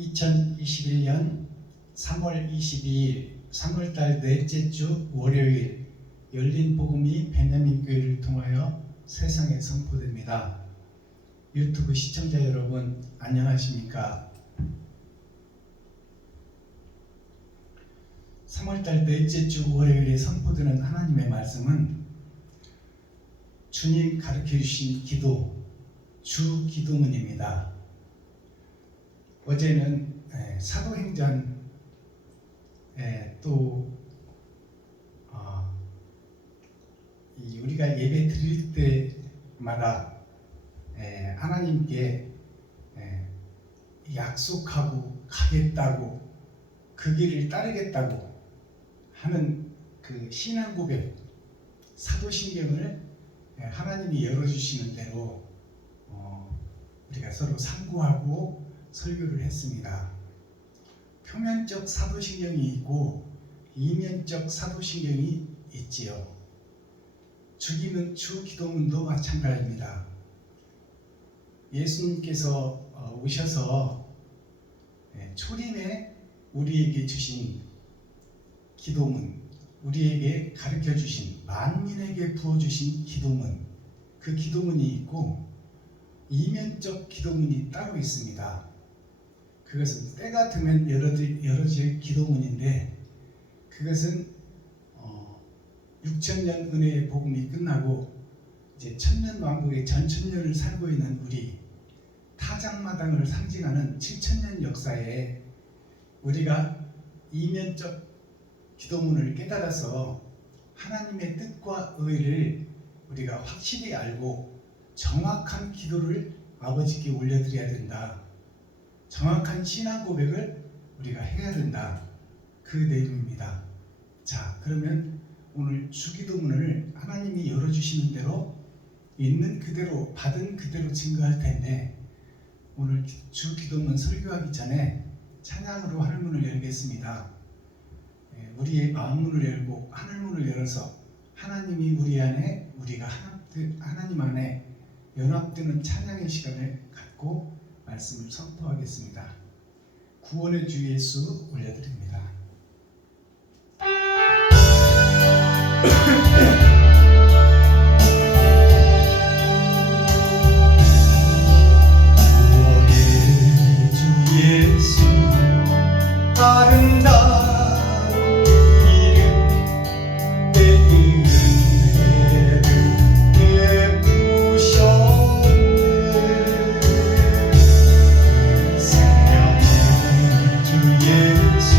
2021년 3월 22일 3월달 넷째 주 월요일 열린 복음이 베냐민 교회를 통하여 세상에 선포됩니다. 유튜브 시청자 여러분 안녕하십니까? 3월달 넷째 주 월요일에 선포되는 하나님의 말씀은 주님 가르쳐 주신 기도, 주 기도문입니다. 어제는 사도행전 또 우리가 예배 드릴 때마다 하나님께 약속하고 가겠다고 그 길을 따르겠다고 하는 그 신앙 고백, 사도신경을 하나님이 열어주시는 대로 우리가 서로 상고하고 설교를 했습니다. 표면적 사도신경이 있고 이면적 사도신경이 있지요. 주 기도문도 마찬가지입니다. 예수님께서 오셔서 초림에 우리에게 주신 기도문, 우리에게 가르쳐 주신, 만민에게 부어주신 기도문, 그 기도문이 있고 이면적 기도문이 따로 있습니다. 그것은 때가 되면 열어질 기도문인데, 그것은 6천년 은혜의 복음이 끝나고 이제 천년왕국의 전천년을 살고 있는 우리, 타작마당을 상징하는 7천년 역사에 우리가 이면적 기도문을 깨달아서 하나님의 뜻과 의를 우리가 확실히 알고 정확한 기도를 아버지께 올려드려야 된다. 정확한 신앙 고백을 우리가 해야 된다. 그 내용입니다. 자, 그러면 오늘 주기도문을 하나님이 열어주시는 대로 있는 그대로 받은 그대로 증거할 텐데, 오늘 주기도문 설교하기 전에 찬양으로 하늘문을 열겠습니다. 우리의 마음문을 열고 하늘문을 열어서 하나님이 우리 안에, 우리가 하나님 안에 연합되는 찬양의 시간을 갖고 말씀을 선포하겠습니다. 구원의 주 예수 올려드립니다. 구원의 주 예수 아름다운 이름, 내 은혜를 베푸셨네. 생명의 주 예수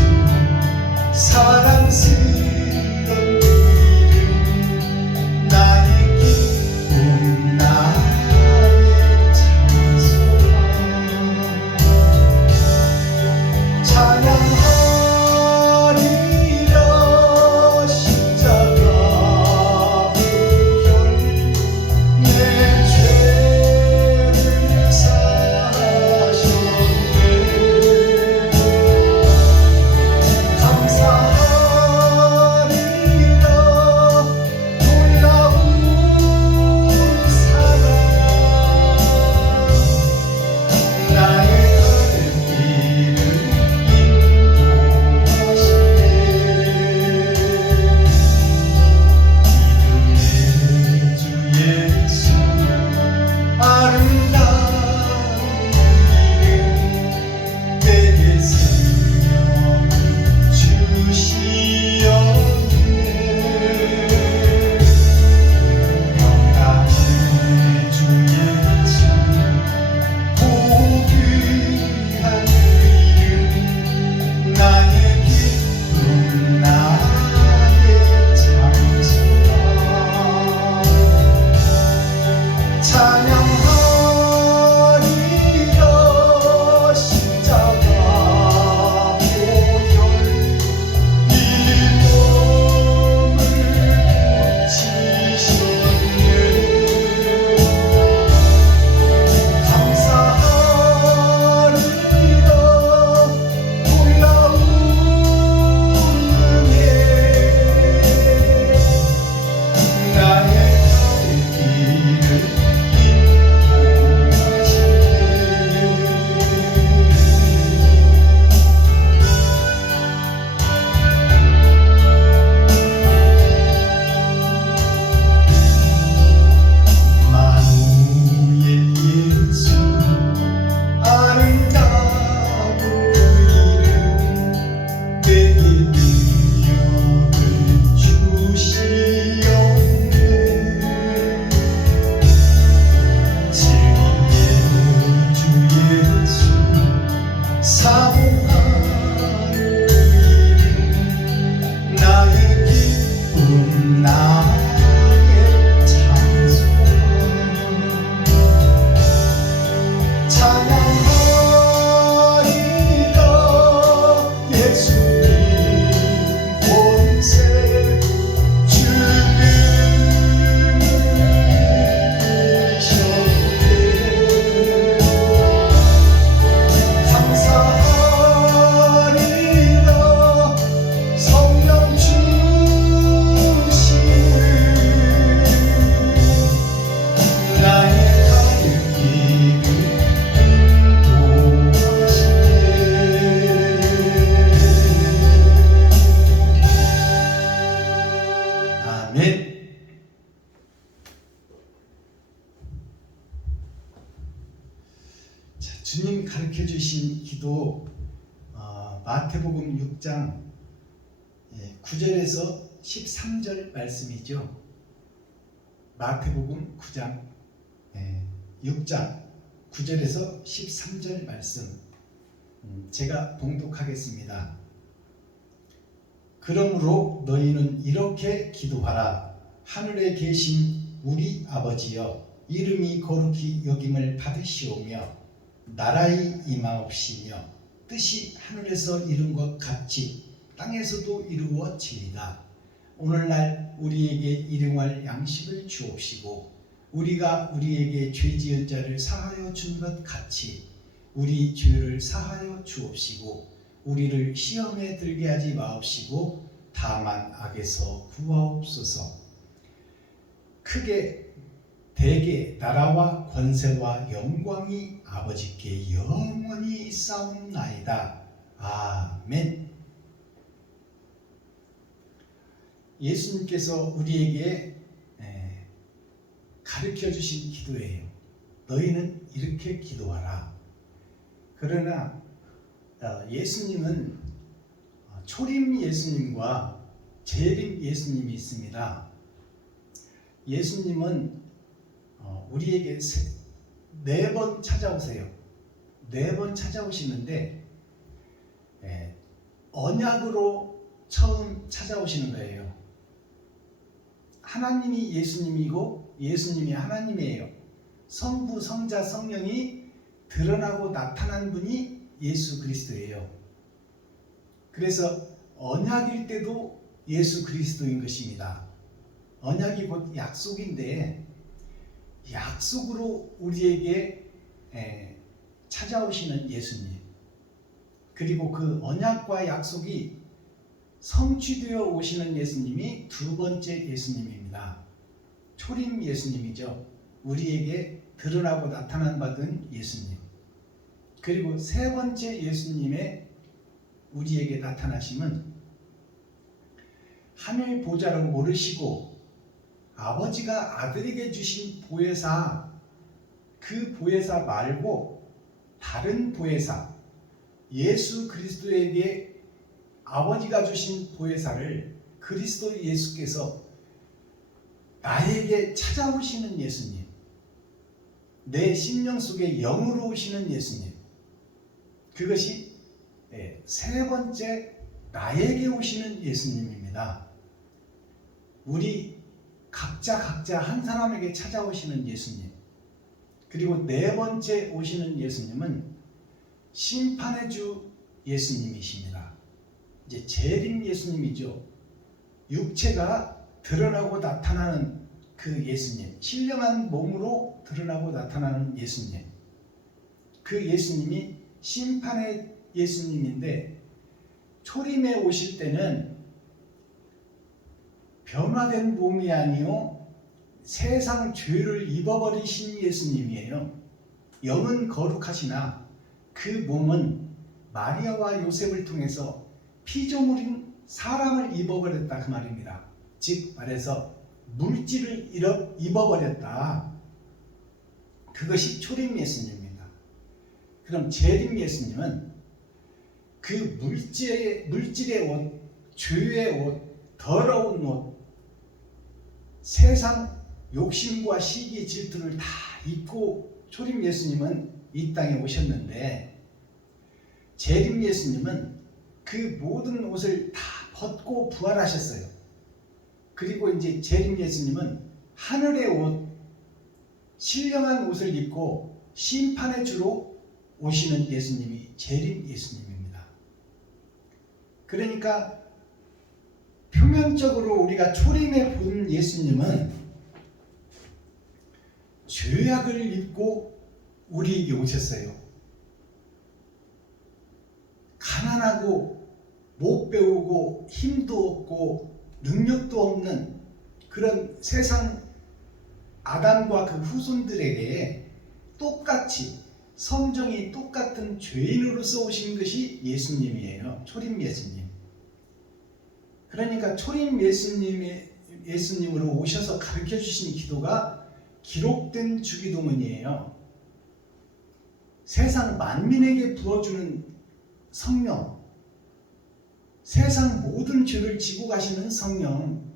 주님 가르쳐 주신 기도 마태복음 6장 9절에서 13절 말씀이죠. 마태복음 9장 6장 9절에서 13절 말씀 제가 봉독하겠습니다. 그러므로 너희는 이렇게 기도하라. 하늘에 계신 우리 아버지여, 이름이 거룩히 여김을 받으시오며 나라의 임하옵시며 뜻이 하늘에서 이룬 것 같이 땅에서도 이루어지이다. 오늘날 우리에게 일용할 양식을 주옵시고 우리가 우리에게 죄 지은 자를 사하여 준 것 같이 우리 죄를 사하여 주옵시고 우리를 시험에 들게 하지 마옵시고 다만 악에서 구하옵소서. 크게 대개 나라와 권세와 영광이 아버지께 영원히 있사옵나이다. 아멘. 예수님께서 우리에게 가르쳐 주신 기도예요. 너희는 이렇게 기도하라. 그러나 예수님은 초림 예수님과 재림 예수님이 있습니다. 예수님은 우리에게 4번 찾아오세요. 4번 찾아오시는데 언약으로 처음 찾아오시는 거예요. 하나님이 예수님이고 예수님이 하나님이에요. 성부, 성자, 성령이 드러나고 나타난 분이 예수 그리스도예요. 그래서 언약일 때도 예수 그리스도인 것입니다. 언약이 곧 약속인데 약속으로 우리에게 찾아오시는 예수님, 그리고 그 언약과 약속이 성취되어 오시는 예수님이 2번째 예수님입니다. 초림 예수님이죠. 우리에게 드러나고 나타난 받은 예수님. 그리고 3번째 예수님의 우리에게 나타나심은 하늘 보좌로 오르시고 아버지가 아들에게 주신 보혜사, 그 보혜사 말고 다른 보혜사, 예수 그리스도에게 아버지가 주신 보혜사를 그리스도 예수께서 나에게 찾아오시는 예수님, 내 심령 속에 영으로 오시는 예수님, 그것이 3번째 나에게 오시는 예수님입니다. 우리 각자 한 사람에게 찾아오시는 예수님, 그리고 4번째 오시는 예수님은 심판의 주 예수님이십니다. 이제 재림 예수님이죠. 육체가 드러나고 나타나는 그 예수님, 신령한 몸으로 드러나고 나타나는 예수님, 그 예수님이 심판의 예수님인데 초림에 오실 때는 변화된 몸이 아니요 세상 죄를 입어버리신 예수님이에요. 영은 거룩하시나 그 몸은 마리아와 요셉을 통해서 피조물인 사람을 입어버렸다, 그 말입니다. 즉 말해서 물질을 입어버렸다. 그것이 초림 예수님입니다. 그럼 재림 예수님은 그 물질의 옷, 죄의 옷, 더러운 옷, 세상 욕심과 시기 질투를 다 입고 초림 예수님은 이 땅에 오셨는데, 재림 예수님은 그 모든 옷을 다 벗고 부활하셨어요. 그리고 이제 재림 예수님은 하늘의 옷, 신령한 옷을 입고 심판의 주로 오시는 예수님이 재림 예수님입니다. 그러니까 표면적으로 우리가 초림에 본 예수님은 죄악을 입고 우리에게 오셨어요. 가난하고 못 배우고 힘도 없고 능력도 없는 그런 세상 아담과 그 후손들에게 똑같이 성정이 똑같은 죄인으로서 오신 것이 예수님이에요. 초림 예수님. 그러니까 초림 예수님으로 오셔서 가르쳐 주신 기도가 기록된 주기도문이에요. 세상 만민에게 부어주는 성령, 세상 모든 죄를 지고 가시는 성령,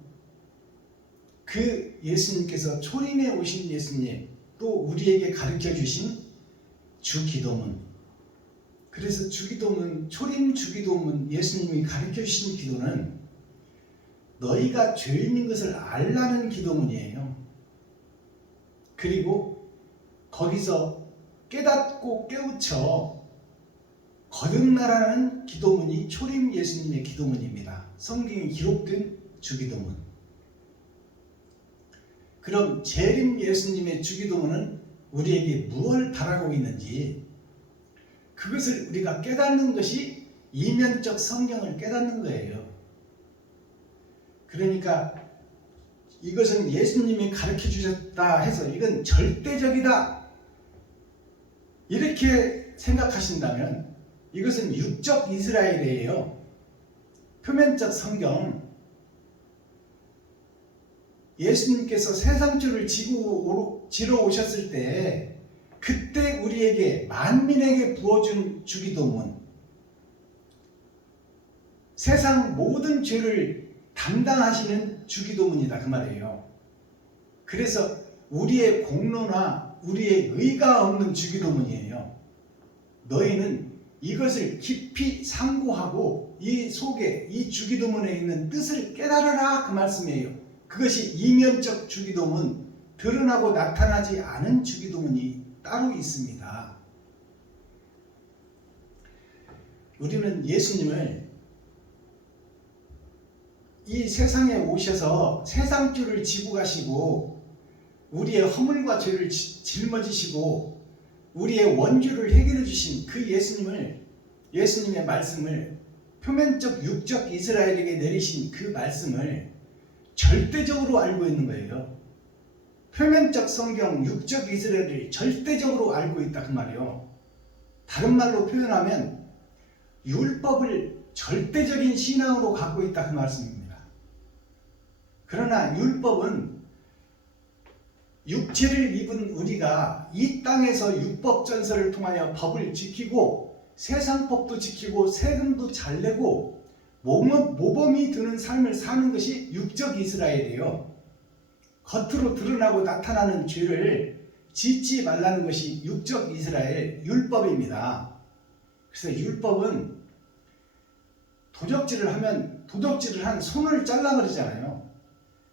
그 예수님께서 초림에 오신 예수님, 또 우리에게 가르쳐 주신 주기도문. 그래서 주기도문, 초림 주기도문, 예수님이 가르쳐 주신 기도는 너희가 죄인인 것을 알라는 기도문이에요. 그리고 거기서 깨닫고 깨우쳐 거듭나라는 기도문이 초림 예수님의 기도문입니다. 성경에 기록된 주기도문. 그럼 재림 예수님의 주기도문은 우리에게 무엇을 바라고 있는지, 그것을 우리가 깨닫는 것이 이면적 성경을 깨닫는 거예요. 그러니까 이것은 예수님이 가르쳐 주셨다 해서 이건 절대적이다 이렇게 생각하신다면 이것은 육적 이스라엘이에요. 표면적 성경. 예수님께서 세상죄를 지러 오셨을 때 그때 우리에게 만민에게 부어준 주기도문, 세상 모든 죄를 담당하시는 주기도문이다 그 말이에요. 그래서 우리의 공로나 우리의 의가 없는 주기도문이에요. 너희는 이것을 깊이 상고하고 이 속에 이 주기도문에 있는 뜻을 깨달아라 그 말씀이에요. 그것이 이면적 주기도문, 드러나고 나타나지 않은 주기도문이 따로 있습니다. 우리는 예수님을 이 세상에 오셔서 세상죄를 지고 가시고 우리의 허물과 죄를 짊어지시고 우리의 원죄를 해결해 주신 그 예수님의 말씀을, 표면적 육적 이스라엘에게 내리신 그 말씀을 절대적으로 알고 있는 거예요. 표면적 성경, 육적 이스라엘을 절대적으로 알고 있다 그 말이에요. 다른 말로 표현하면 율법을 절대적인 신앙으로 갖고 있다 그 말씀입니다. 그러나 율법은 육체를 입은 우리가 이 땅에서 율법전서를 통하여 법을 지키고 세상 법도 지키고 세금도 잘 내고 모범이 드는 삶을 사는 것이 육적 이스라엘이에요. 겉으로 드러나고 나타나는 죄를 짓지 말라는 것이 육적 이스라엘 율법입니다. 그래서 율법은 도적질을 한 손을 잘라버리잖아요.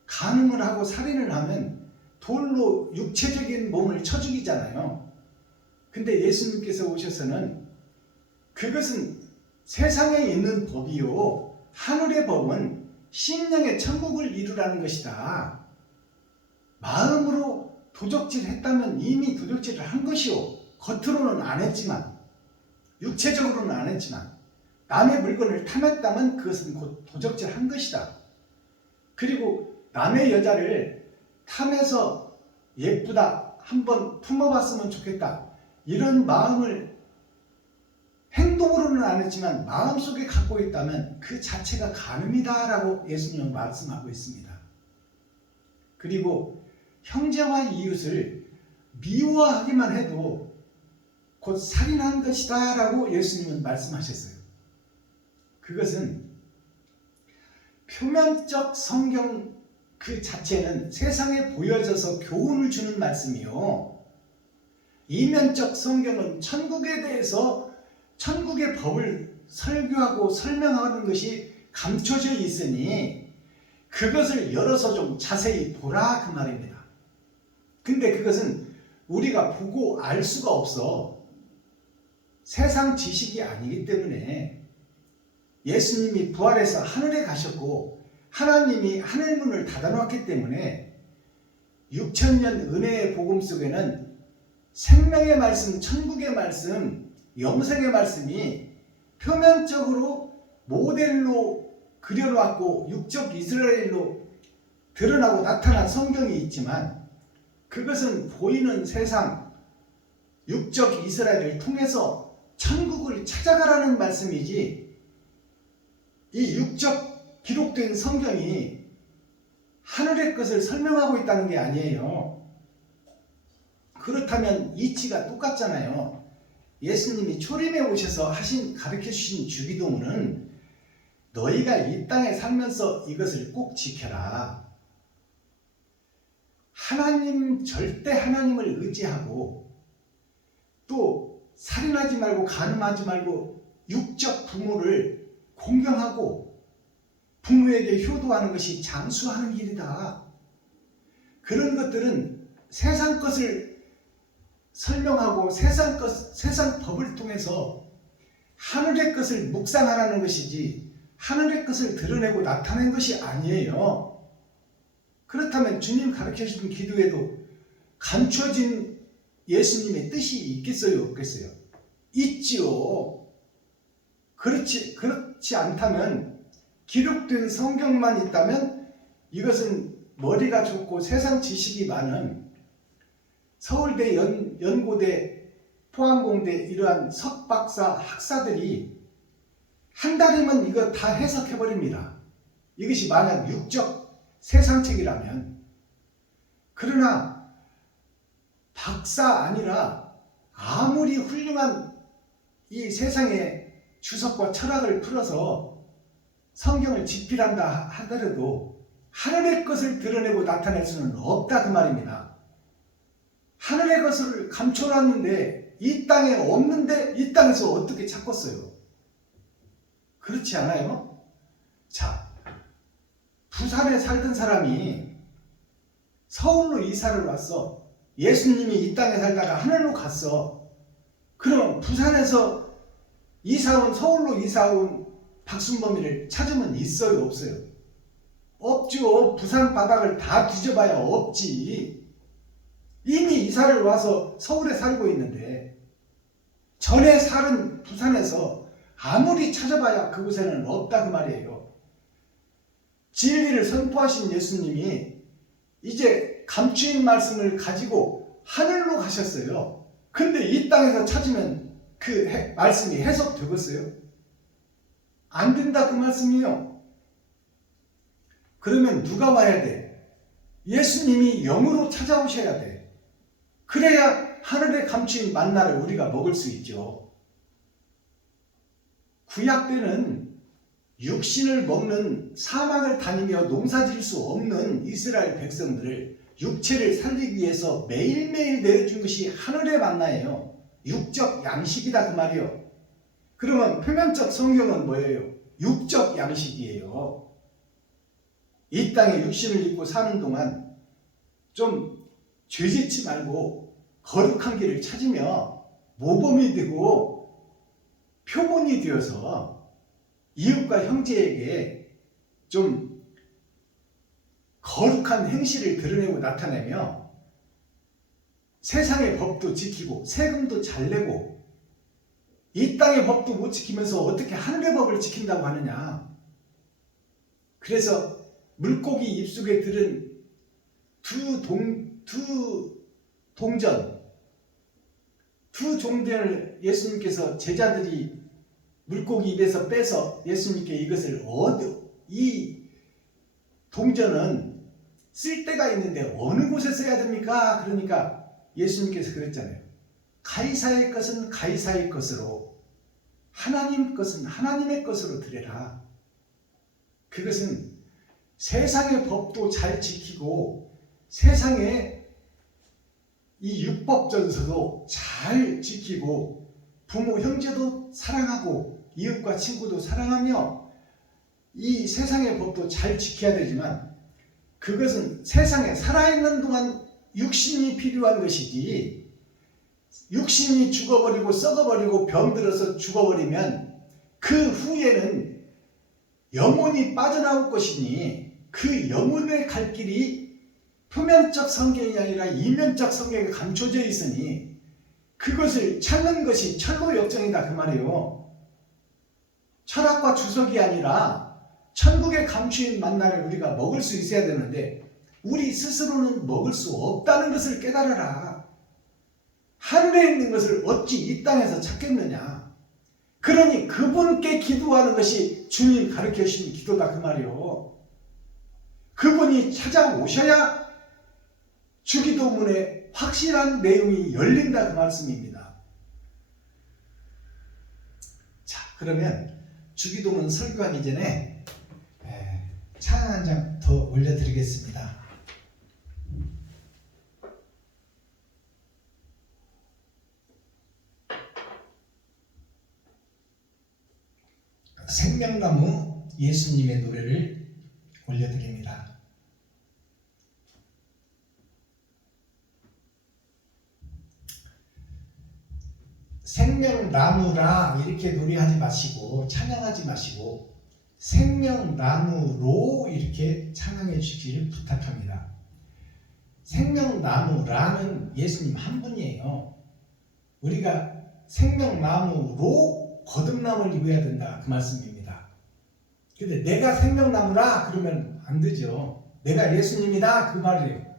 간음을 하고 살인을 하면 돌로 육체적인 몸을 쳐 죽이잖아요. 근데 예수님께서 오셔서는 그것은 세상에 있는 법이요, 하늘의 법은 심령의 천국을 이루라는 것이다. 마음으로 도적질 했다면 이미 도적질을 한 것이요, 겉으로는 안 했지만, 육체적으로는 안 했지만 남의 물건을 탐했다면 그것은 곧 도적질 한 것이다. 그리고 남의 여자를 탐해서 예쁘다, 한번 품어봤으면 좋겠다, 이런 마음을 행동으로는 안 했지만 마음속에 갖고 있다면 그 자체가 간음이다 라고 예수님은 말씀하고 있습니다. 그리고 형제와 이웃을 미워하기만 해도 곧 살인한 것이다 라고 예수님은 말씀하셨어요. 그것은 표면적 성경 그 자체는 세상에 보여져서 교훈을 주는 말씀이요, 이면적 성경은 천국에 대해서 천국의 법을 설교하고 설명하는 것이 감춰져 있으니 그것을 열어서 좀 자세히 보라 그 말입니다. 근데 그것은 우리가 보고 알 수가 없어. 세상 지식이 아니기 때문에 예수님이 부활해서 하늘에 가셨고 하나님이 하늘문을 닫아놓았기 때문에 6,000년 은혜의 복음 속에는 생명의 말씀, 천국의 말씀, 영생의 말씀이 표면적으로 모델로 그려놓았고 육적 이스라엘로 드러나고 나타난 성경이 있지만 그것은 보이는 세상 육적 이스라엘을 통해서 천국을 찾아가라는 말씀이지, 이 육적 기록된 성경이 하늘의 것을 설명하고 있다는 게 아니에요. 그렇다면 이치가 똑같잖아요. 예수님이 초림에 오셔서 가르쳐 주신 주기도문은 너희가 이 땅에 살면서 이것을 꼭 지켜라. 절대 하나님을 의지하고 또 살인하지 말고 간음하지 말고 육적 부모를 공경하고 부모에게 효도하는 것이 장수하는 길이다. 그런 것들은 세상 것을 설명하고 세상 법을 통해서 하늘의 것을 묵상하라는 것이지 하늘의 것을 드러내고 나타낸 것이 아니에요. 그렇다면 주님 가르쳐주신 기도에도 감춰진 예수님의 뜻이 있겠어요? 없겠어요? 있지요. 그렇지 않다면 기록된 성경만 있다면 이것은 머리가 좋고 세상 지식이 많은 서울대, 연고대, 포항공대 이러한 석박사 학사들이 한 달이면 이거 다 해석해버립니다. 이것이 만약 육적 세상책이라면. 그러나 박사 아니라 아무리 훌륭한 이 세상의 주석과 철학을 풀어서 성경을 집필한다 하더라도 하늘의 것을 드러내고 나타낼 수는 없다 그 말입니다. 하늘의 것을 감춰놨는데 이 땅에 없는데 이 땅에서 어떻게 찾겠어요? 그렇지 않아요? 자, 부산에 살던 사람이 서울로 이사를 왔어. 예수님이 이 땅에 살다가 하늘로 갔어. 그럼 부산에서 서울로 이사온 박순범이를 찾으면 있어요? 없어요? 없죠. 부산 바닥을 다 뒤져봐야 없지. 이미 이사를 와서 서울에 살고 있는데 전에 살은 부산에서 아무리 찾아봐야 그곳에는 없다 그 말이에요. 진리를 선포하신 예수님이 이제 감추인 말씀을 가지고 하늘로 가셨어요. 근데 이 땅에서 찾으면 그 말씀이 해석되겠어요? 안 된다 그 말씀이요. 그러면 누가 와야 돼? 예수님이 영으로 찾아오셔야 돼. 그래야 하늘에 감추인 만나를 우리가 먹을 수 있죠. 구약 때는 육신을 먹는 사막을 다니며 농사질 수 없는 이스라엘 백성들을 육체를 살리기 위해서 매일매일 내려준 것이 하늘의 만나예요. 육적 양식이다 그 말이에요. 그러면 표면적 성경은 뭐예요? 육적 양식이에요. 이 땅에 육신을 입고 사는 동안 좀 죄짓지 말고 거룩한 길을 찾으며 모범이 되고 표본이 되어서 이웃과 형제에게 좀 거룩한 행실을 드러내고 나타내며 세상의 법도 지키고 세금도 잘 내고 이 땅의 법도 못 지키면서 어떻게 하늘의 법을 지킨다고 하느냐. 그래서 물고기 입속에 들은 두 종전을 예수님께서 제자들이 물고기 입에서 빼서 예수님께 이것을 이 동전은 쓸 데가 있는데 어느 곳에 써야 됩니까? 그러니까 예수님께서 그랬잖아요. 가이사의 것은 가이사의 것으로 하나님 것은 하나님의 것으로 드려라. 그것은 세상의 법도 잘 지키고 세상의 이 율법전서도 잘 지키고 부모 형제도 사랑하고 이웃과 친구도 사랑하며 이 세상의 법도 잘 지켜야 되지만 그것은 세상에 살아있는 동안 육신이 필요한 것이지 육신이 죽어버리고 썩어버리고 병들어서 죽어버리면 그 후에는 영혼이 빠져나올 것이니 그 영혼의 갈 길이 표면적 성경이 아니라 이면적 성경에 감춰져 있으니 그것을 찾는 것이 천로역정이다 그 말이에요. 철학과 주석이 아니라 천국의 감추인 만나를 우리가 먹을 수 있어야 되는데 우리 스스로는 먹을 수 없다는 것을 깨달아라. 하늘에 있는 것을 어찌 이 땅에서 찾겠느냐. 그러니 그분께 기도하는 것이 주님 가르쳐 주신 기도다 그 말이요. 그분이 찾아오셔야 주기도문에 확실한 내용이 열린다 그 말씀입니다. 그러면 주기도문 설교하기 전에 찬양 한 장 더 올려드리겠습니다. 생명나무 예수님의 노래를 올려드립니다. 생명나무라 이렇게 노래하지 마시고 찬양하지 마시고 생명나무로 이렇게 찬양해 주시기를 부탁합니다. 생명나무라는 예수님 한 분이에요. 우리가 생명나무로 거듭남을 입어야 된다 그 말씀입니다. 근데 내가 생명나무라 그러면 안 되죠. 내가 예수님이다 그 말이에요.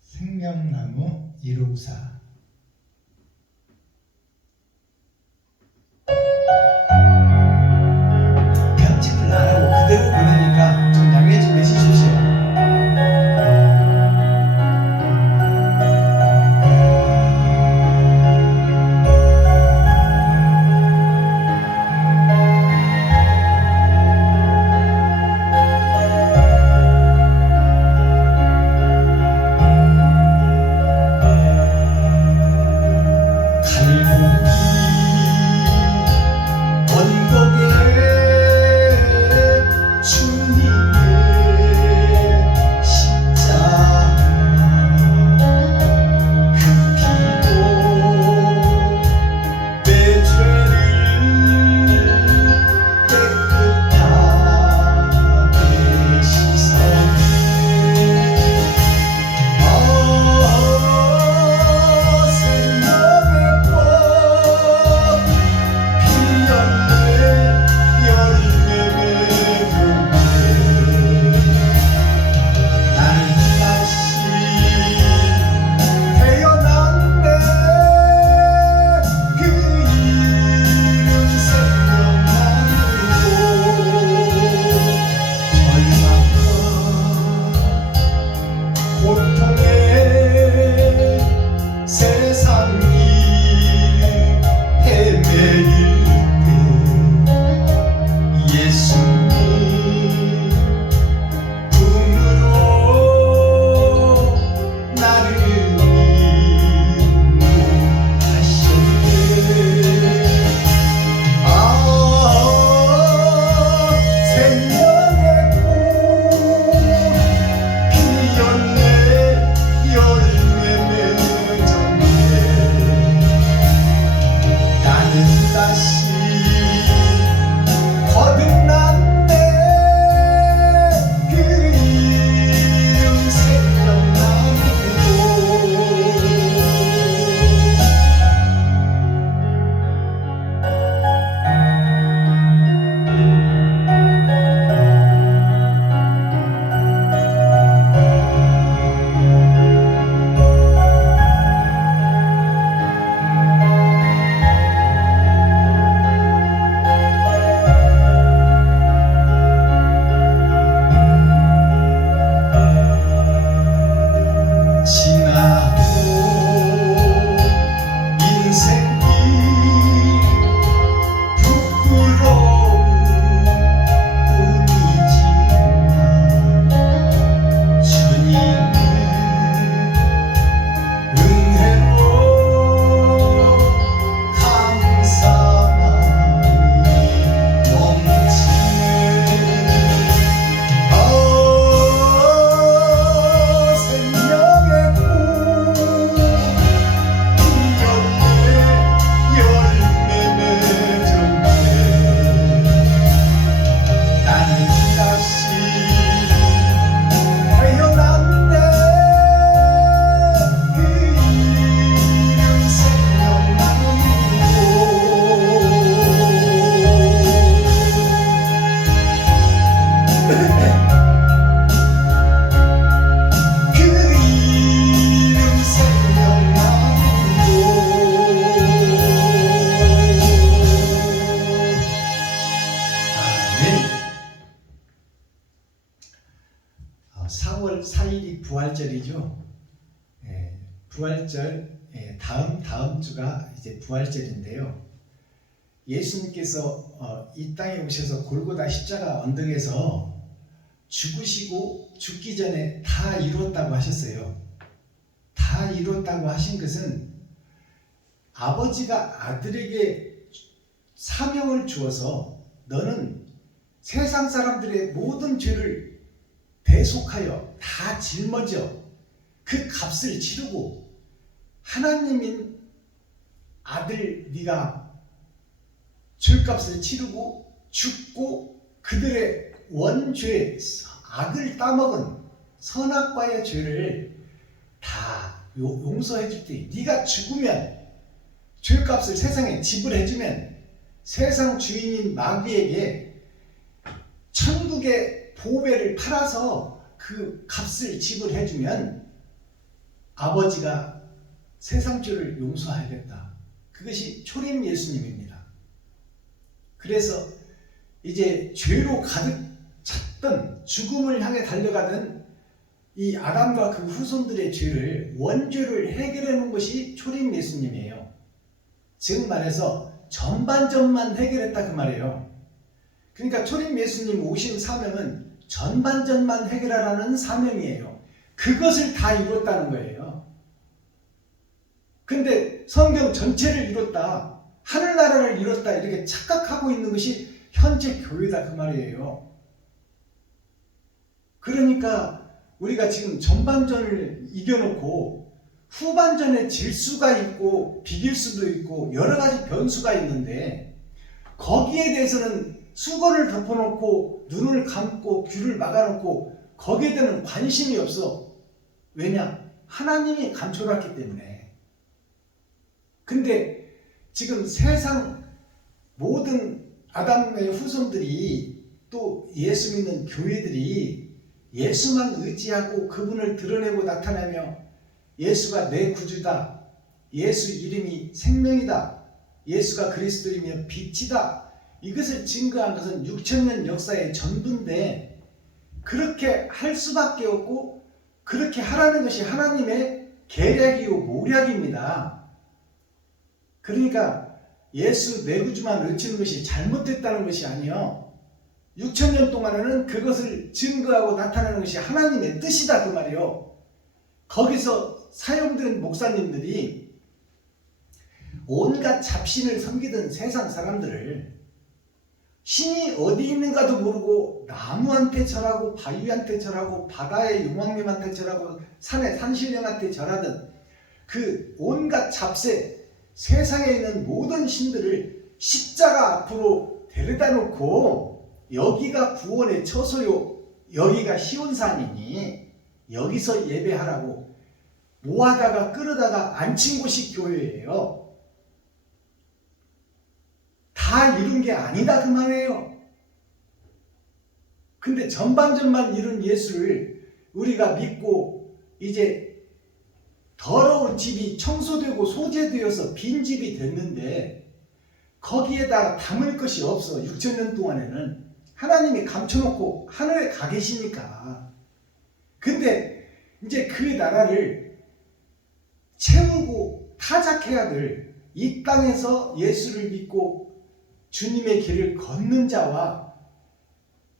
생명나무 154 편집을 안 하고 그대로 보내니까 좀 양해 좀 해주십시오. 4월 4일이 부활절이죠. 부활절, 다음 주가 이제 부활절인데요. 예수님께서 이 땅에 오셔서 골고다 십자가 언덕에서 죽으시고 죽기 전에 다 이루었다고 하셨어요. 다 이루었다고 하신 것은 아버지가 아들에게 사명을 주어서 너는 세상 사람들의 모든 죄를 대속하여 다 짊어져 그 값을 치르고 하나님인 아들 네가 죄값을 치르고 죽고 그들의 원죄 악을 따먹은 선악과의 죄를 다 용서해 줄 때 네가 죽으면 죄값을 세상에 지불해주면 세상 주인인 마귀에게 천국의 보배를 팔아서 그 값을 지불해주면 아버지가 세상 죄를 용서하겠다. 그것이 초림 예수님입니다. 그래서 이제 죄로 가득 찼던 죽음을 향해 달려가던 이 아담과 그 후손들의 죄를 원죄를 해결해 놓은 것이 초림 예수님이에요. 즉 말해서 전반전만 해결했다 그 말이에요. 그러니까 초림 예수님 오신 사명은 전반전만 해결하라는 사명이에요. 그것을 다 이뤘다는 거예요. 근데 성경 전체를 이뤘다, 하늘나라를 이뤘다 이렇게 착각하고 있는 것이 현재 교회다 그 말이에요. 그러니까 우리가 지금 전반전을 이겨놓고 후반전에 질 수가 있고 비길 수도 있고 여러 가지 변수가 있는데 거기에 대해서는 수건을 덮어놓고 눈을 감고 귀를 막아놓고 거기에 대한 관심이 없어. 왜냐? 하나님이 감춰놨기 때문에. 근데 지금 세상 모든 아담의 후손들이 또 예수 믿는 교회들이 예수만 의지하고 그분을 드러내고 나타내며 예수가 내 구주다, 예수 이름이 생명이다, 예수가 그리스도이며 빛이다, 이것을 증거한 것은 6,000년 역사의 전부인데 그렇게 할 수밖에 없고 그렇게 하라는 것이 하나님의 계략이요 모략입니다. 그러니까 예수 내 구주만 외치는 것이 잘못됐다는 것이 아니요, 6,000년 동안에는 그것을 증거하고 나타내는 것이 하나님의 뜻이다 그 말이요. 거기서 사용된 목사님들이 온갖 잡신을 섬기던 세상 사람들을 신이 어디 있는가도 모르고 나무한테 절하고 바위한테 절하고 바다의 용왕님한테 절하고 산의 산신령한테 절하던 그 온갖 잡세, 세상에 있는 모든 신들을 십자가 앞으로 데려다 놓고 여기가 구원의 처소요, 여기가 시온산이니 여기서 예배하라고 모아다가 끌어다가 앉힌 곳이 교회예요. 다 이룬 게 아니다 그 말이에요. 근데 전반전만 이룬 예수를 우리가 믿고 이제 더러운 집이 청소되고 소재되어서 빈 집이 됐는데 거기에다 담을 것이 없어. 6,000년 동안에는 하나님이 감춰놓고 하늘에 가 계시니까. 근데 이제 그 나라를 채우고 타작해야 될 이 땅에서 예수를 믿고 주님의 길을 걷는 자와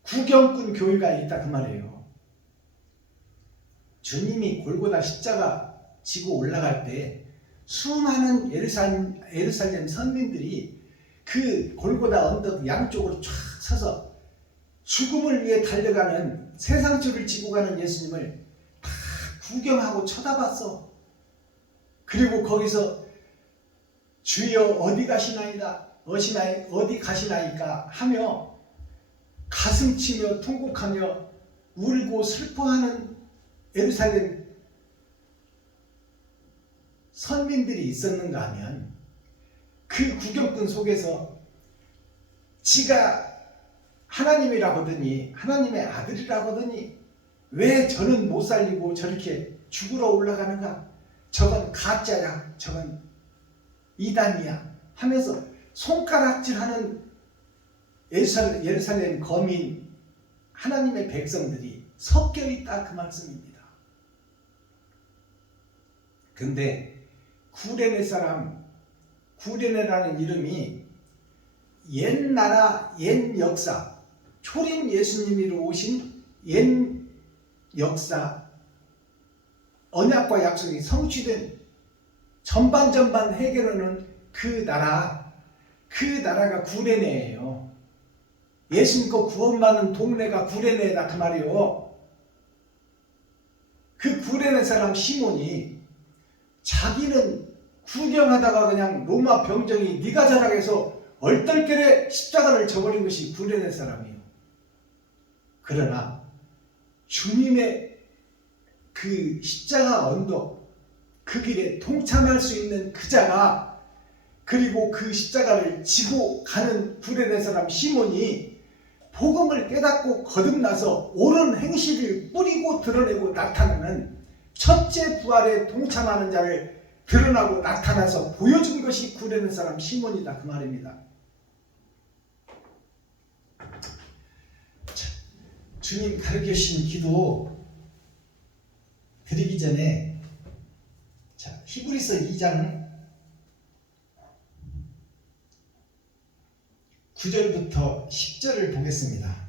구경꾼 교회가 있다 그 말이에요. 주님이 골고다 십자가 지고 올라갈 때 수많은 예루살렘 선민들이 그 골고다 언덕 양쪽으로 쫙 서서 죽음을 위해 달려가는 세상줄을 지고 가는 예수님을 다 구경하고 쳐다봤어. 그리고 거기서 주여 어디 가시나이다, 어디 가시나이까 하며 가슴치며 통곡하며 울고 슬퍼하는 예루살렘 선민들이 있었는가 하면 그 구경꾼 속에서 지가 하나님이라고 하더니 하나님의 아들이라고 하더니 왜 저는 못 살리고 저렇게 죽으러 올라가는가, 저건 가짜야, 저건 이단이야 하면서 손가락질하는 예루살렘 거민 하나님의 백성들이 섞여 있다 그 말씀입니다. 근데 구레네 사람, 구레네라는 이름이 옛 나라, 옛 역사, 초림 예수님으로 오신 옛 역사, 언약과 약속이 성취된 전반 해결하는 그 나라가 구레네예요. 예수 믿고 구원받는 동네가 구레네다 그 말이요. 그 구레네 사람 시몬이 자기는 구경하다가 그냥 로마 병정이 네가 자라고 해서 얼떨결에 십자가를 져버린 것이 구레네 사람이에요. 그러나 주님의 그 십자가 언덕, 그 길에 동참할 수 있는 그 자가, 그리고 그 십자가를 지고 가는 구레네 사람 시몬이 복음을 깨닫고 거듭나서 옳은 행실을 뿌리고 드러내고 나타나는 첫째 부활에 동참하는 자를 드러나고 나타나서 보여준 것이 구레네 사람 시몬이다 그 말입니다. 자, 주님 가르쳐주신 기도 드리기 전에 히브리서 2장 9절부터 10절을 보겠습니다.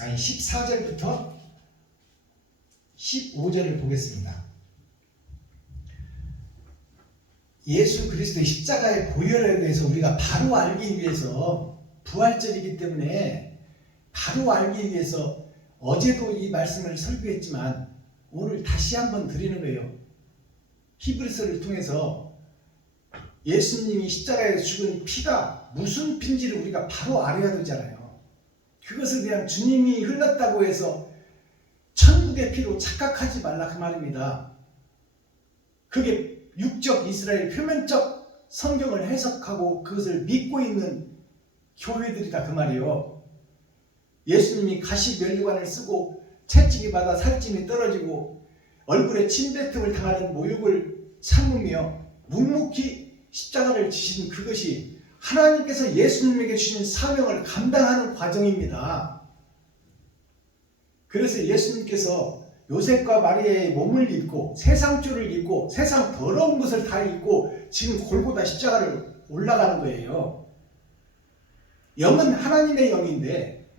아니 14절부터 15절을 보겠습니다. 예수 그리스도의 십자가의 보혈에 대해서 우리가 바로 알기 위해서, 부활절이기 때문에 바로 알기 위해서 어제도 이 말씀을 설교했지만 오늘 다시 한번 드리는 거예요. 히브리서를 통해서 예수님이 십자가에서 죽은 피가 무슨 피인지를 우리가 바로 알아야 되잖아요. 그것을 그냥 주님이 흘렀다고 해서 천국의 피로 착각하지 말라 그 말입니다. 그게 육적 이스라엘 표면적 성경을 해석하고 그것을 믿고 있는 교회들이다 그 말이에요. 예수님이 가시 면류관을 쓰고 채찍이 받아 살찜이 떨어지고 얼굴에 침뱉음을 당하는 모욕을 참으며 묵묵히 십자가를 지신 그것이 하나님께서 예수님에게 주신 사명을 감당하는 과정입니다. 그래서 예수님께서 요셉과 마리아의 몸을 입고 세상줄을 입고 세상 더러운 것을 다 입고 지금 골고다 십자가를 올라가는 거예요. 영은 하나님의 영인데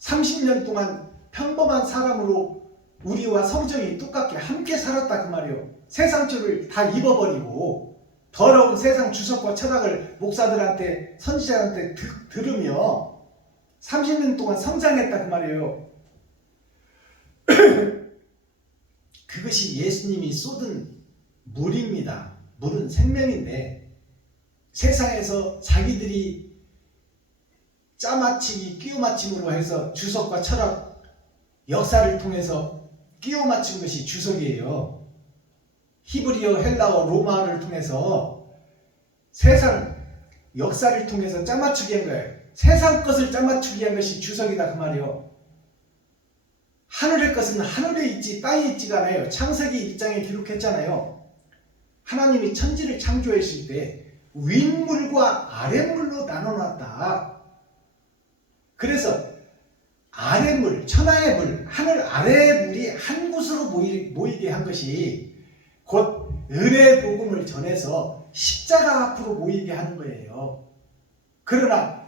30년 동안 평범한 사람으로 우리와 성정이 똑같게 함께 살았다 그 말이에요. 세상줄을 다 입어버리고 더러운 세상 주석과 철학을 목사들한테 선지자한테 들으며 30년 동안 성장했다 그 말이에요. 그것이 예수님이 쏟은 물입니다. 물은 생명인데 세상에서 자기들이 짜맞추기, 끼워맞춤으로 해서 주석과 철학, 역사를 통해서 끼워맞춘 것이 주석이에요. 히브리어, 헬라어, 로마어를 통해서 세상 역사를 통해서 짜맞추기 한 거예요. 세상 것을 짜맞추기 한 것이 주석이다 그 말이에요. 하늘의 것은 하늘에 있지 땅에 있지가 않아요. 창세기 1장에 기록했잖아요. 하나님이 천지를 창조했을 때 윗물과 아랫물로 나눠놨다. 그래서 아랫물, 천하의 물, 하늘 아래의 물이 한 곳으로 모이게 한 것이 곧 은혜의 복음을 전해서 십자가 앞으로 모이게 하는 거예요. 그러나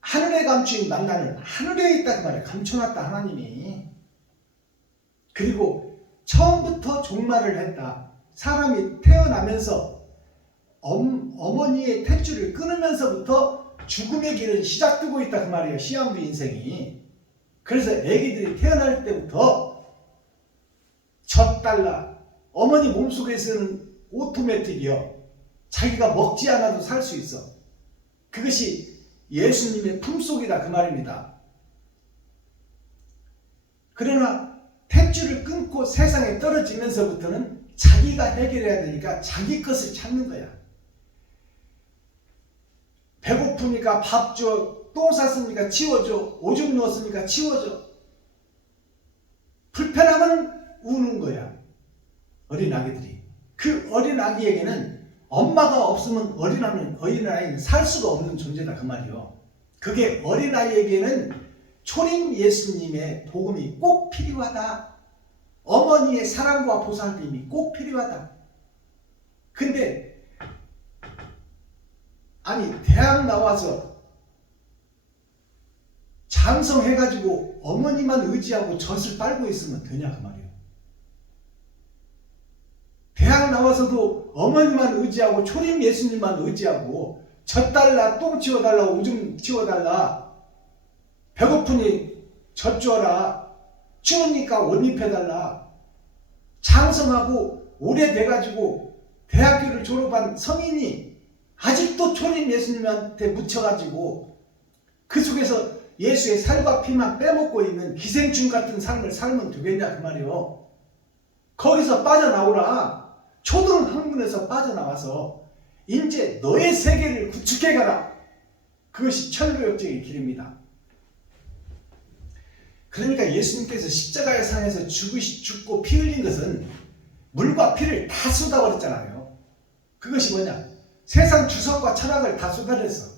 하늘의 감추인 만나는 하늘에 있다 그 말이에요. 감춰놨다 하나님이. 그리고 처음부터 종말을 했다. 사람이 태어나면서 어머니의 탯줄을 끊으면서부터 죽음의 길은 시작되고 있다 그 말이에요. 시한부 인생이. 그래서 애기들이 태어날 때부터 젖달라. 어머니 몸속에서는 오토매틱이요. 자기가 먹지 않아도 살 수 있어. 그것이 예수님의 품속이다 그 말입니다. 그러나 탯줄을 끊고 세상에 떨어지면서부터는 자기가 해결해야 되니까 자기 것을 찾는 거야. 배고프니까 밥 줘, 똥 쌌으니까 치워줘, 오줌 누웠으니까 치워줘. 불편하면 우는 거야. 어린아기들이. 그 어린아기에게는 엄마가 없으면 어린아이는 살 수가 없는 존재다 그 말이요. 그게 어린아이에게는 초림 예수님의 복음이 꼭 필요하다. 어머니의 사랑과 보살핌이 꼭 필요하다. 근데 아니 대학 나와서 장성해가지고 어머니만 의지하고 젖을 빨고 있으면 되냐 그 말이에요. 대학 나와서도 어머니만 의지하고 초림 예수님만 의지하고 젖 달라, 똥 치워달라, 오줌 치워달라, 배고프니 젖 줘라, 추우니까 옷 입혀달라, 장성하고 오래돼가지고 대학교를 졸업한 성인이 아직도 초림 예수님한테 묻혀가지고 그 속에서 예수의 살과 피만 빼먹고 있는 기생충 같은 삶을 살면 되겠냐 그 말이요. 거기서 빠져나오라. 초등 학문에서 빠져나와서 이제 너의 세계를 구축해가라. 그것이 천도역적의 길입니다. 그러니까 예수님께서 십자가의 상에서 죽고 피 흘린 것은 물과 피를 다 쏟아버렸잖아요. 그것이 뭐냐? 세상 주석과 철학을 다 쏟아냈어.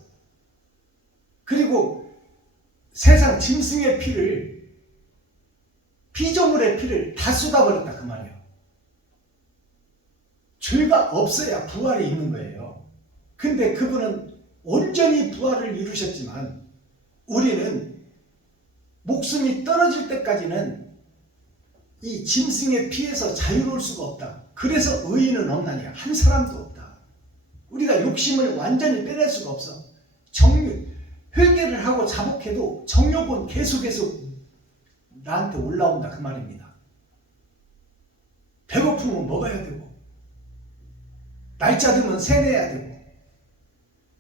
그리고 세상 짐승의 피를, 피조물의 피를 다 쏟아버렸다 그 말이에요. 죄가 없어야 부활이 있는 거예요. 근데 그분은 온전히 부활을 이루셨지만 우리는 목숨이 떨어질 때까지는 이 짐승의 피에서 자유로울 수가 없다. 그래서 의인은 없나니 한 사람도 없다. 우리가 욕심을 완전히 빼낼 수가 없어. 회개를 하고 자복해도 정욕은 계속 나한테 올라온다 그 말입니다. 배고프면 먹어야 되고 날짜 들면 세내야 되고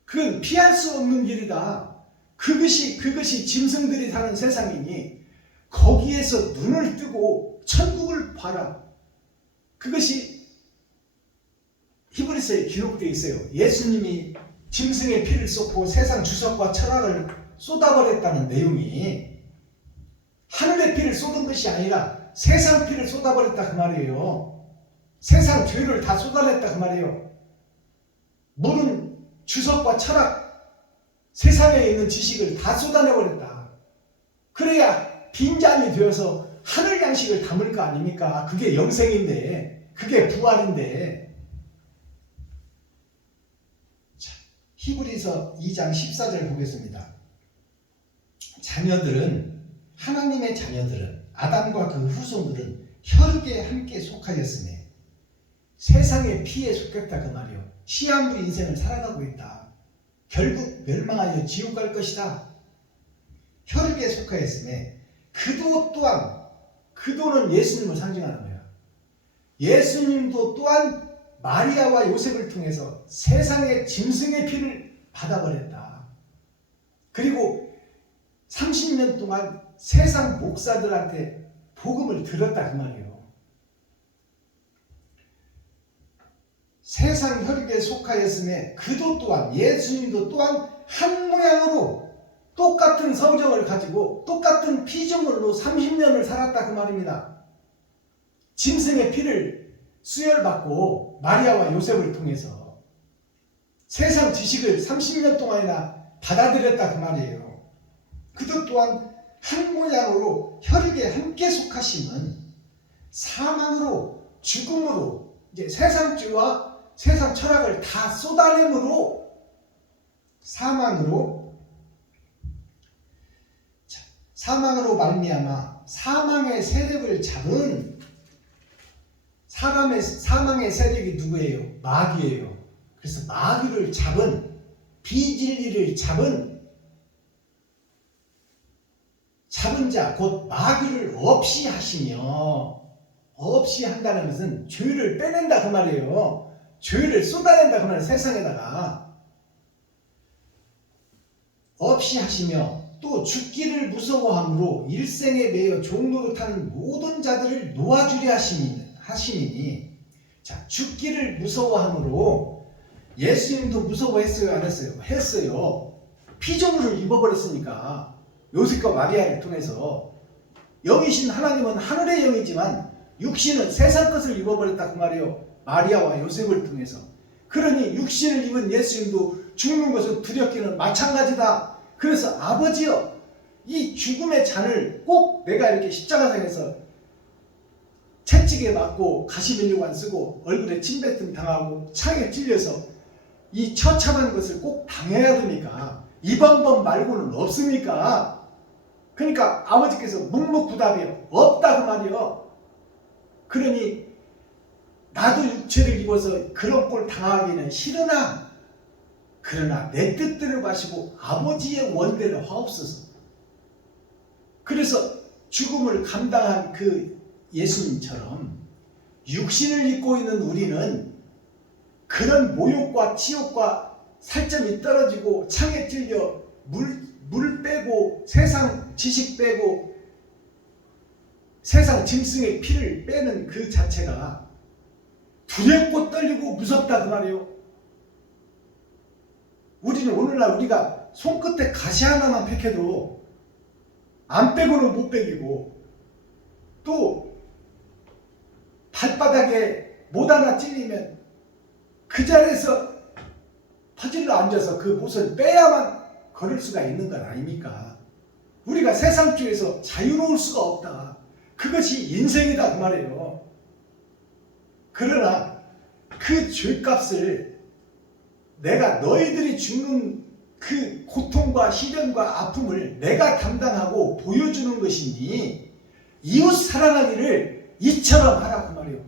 그건 피할 수 없는 길이다. 그것이 짐승들이 사는 세상이니 거기에서 눈을 뜨고 천국을 봐라. 그것이 히브리서에 기록되어 있어요. 예수님이 짐승의 피를 쏟고 세상 주석과 철학을 쏟아버렸다는 내용이 하늘의 피를 쏟은 것이 아니라 세상 피를 쏟아버렸다 그 말이에요. 세상 죄를 다 쏟아냈다 그 말이에요. 물은 주석과 철학, 세상에 있는 지식을 다 쏟아내버렸다. 그래야 빈잔이 되어서 하늘 양식을 담을 거 아닙니까? 그게 영생인데, 그게 부활인데. 자, 히브리서 2장 14절 보겠습니다. 하나님의 자녀들은 아담과 그 후손들은 혈육에 함께 속하였으며 세상의 피에 속했다 그 말이요. 시한부 인생을 살아가고 있다. 결국 멸망하여 지옥 갈 것이다. 혈육에 속하였으며 그도는 예수님을 상징하는 거야. 예수님도 또한 마리아와 요셉을 통해서 세상의 짐승의 피를 받아버렸다. 그리고 30년 동안 세상 목사들한테 복음을 들었다 그 말이에요. 세상 혈육에 속하였음에 그도 또한 예수님도 또한 한 모양으로 똑같은 성정을 가지고 똑같은 피조물로 30년을 살았다 그 말입니다. 짐승의 피를 수혈받고 마리아와 요셉을 통해서 세상 지식을 30년 동안이나 받아들였다 그 말이에요. 그도 또한 한 모양으로 혈육에 함께 속하심은 사망으로 죽음으로 이제 세상 죄와 세상 철학을 다 쏟아내므로 사망으로 말미암아 사망의 세력을 잡은 사망의 세력이 누구예요? 마귀예요. 그래서 마귀를 잡은 비진리를 잡은 자 곧 마귀를 없이 하시며 없이 한다는 것은 죄를 빼낸다 그 말이에요. 죄를 쏟아낸다 그 말이에요. 세상에다가 없이 하시며 또 죽기를 무서워함으로 일생에 매여 종노릇하는 모든 자들을 놓아주려 하시니니 자 죽기를 무서워함으로 예수님도 무서워했어요 안 했어요? 했어요. 피조물을 입어버렸으니까 요셉과 마리아를 통해서 영이신 하나님은 하늘의 영이지만 육신은 세상 것을 입어버렸다 그 말이에요. 마리아와 요셉을 통해서. 그러니 육신을 입은 예수님도 죽는 것을 두렵기는 마찬가지다. 그래서 아버지여 이 죽음의 잔을 꼭 내가 이렇게 십자가상에서 채찍에 맞고 가시멜리관 쓰고 얼굴에 침뱉음 당하고 창에 찔려서 이 처참한 것을 꼭 당해야 됩니까? 이 방법 말고는 없습니까? 그러니까 아버지께서 묵묵부답이요. 없다 그 말이요. 그러니 나도 육체를 입어서 그런 꼴 당하기는 싫으나 그러나 내 뜻대로 가시고 아버지의 원대로 하옵소서. 그래서 죽음을 감당한 그 예수님처럼 육신을 입고 있는 우리는 그런 모욕과 치욕과 살점이 떨어지고 창에 찔려 물 빼고 세상 지식 빼고 세상 짐승의 피를 빼는 그 자체가 두렵고 떨리고 무섭다 그 말이에요. 우리는 오늘날 우리가 손끝에 가시 하나만 팩해도 안 빼고는 못 빼기고 또 발바닥에 못 하나 찔리면 그 자리에서 퍼질러 앉아서 그 못을 빼야만 걸을 수가 있는 것 아닙니까? 우리가 세상 쪽에서 자유로울 수가 없다. 그것이 인생이다 그 말이에요. 그러나 그 죄값을 내가 너희들이 죽는 그 고통과 시련과 아픔을 내가 담당하고 보여주는 것이니 이웃 사랑하기를 이처럼 하라 그 말이에요.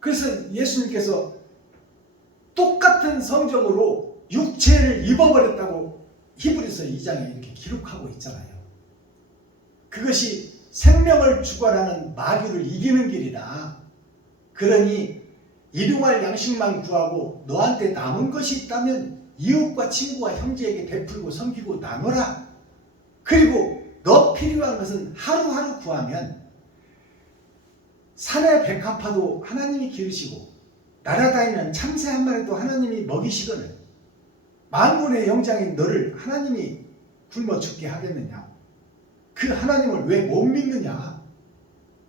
그래서 예수님께서 똑같은 성경으로 육체를 입어버렸다고 히브리서 2장에 이렇게 기록하고 있잖아요. 그것이 생명을 죽어라는 마귀를 이기는 길이다. 그러니 일용할 양식만 구하고 너한테 남은 것이 있다면 이웃과 친구와 형제에게 베풀고 섬기고 나눠라. 그리고 너 필요한 것은 하루하루 구하면 산의 백합화도 하나님이 기르시고 날아다니는 참새 한 마리도 하나님이 먹이시거늘 만군의 영장인 너를 하나님이 굶어 죽게 하겠느냐? 그 하나님을 왜 못 믿느냐?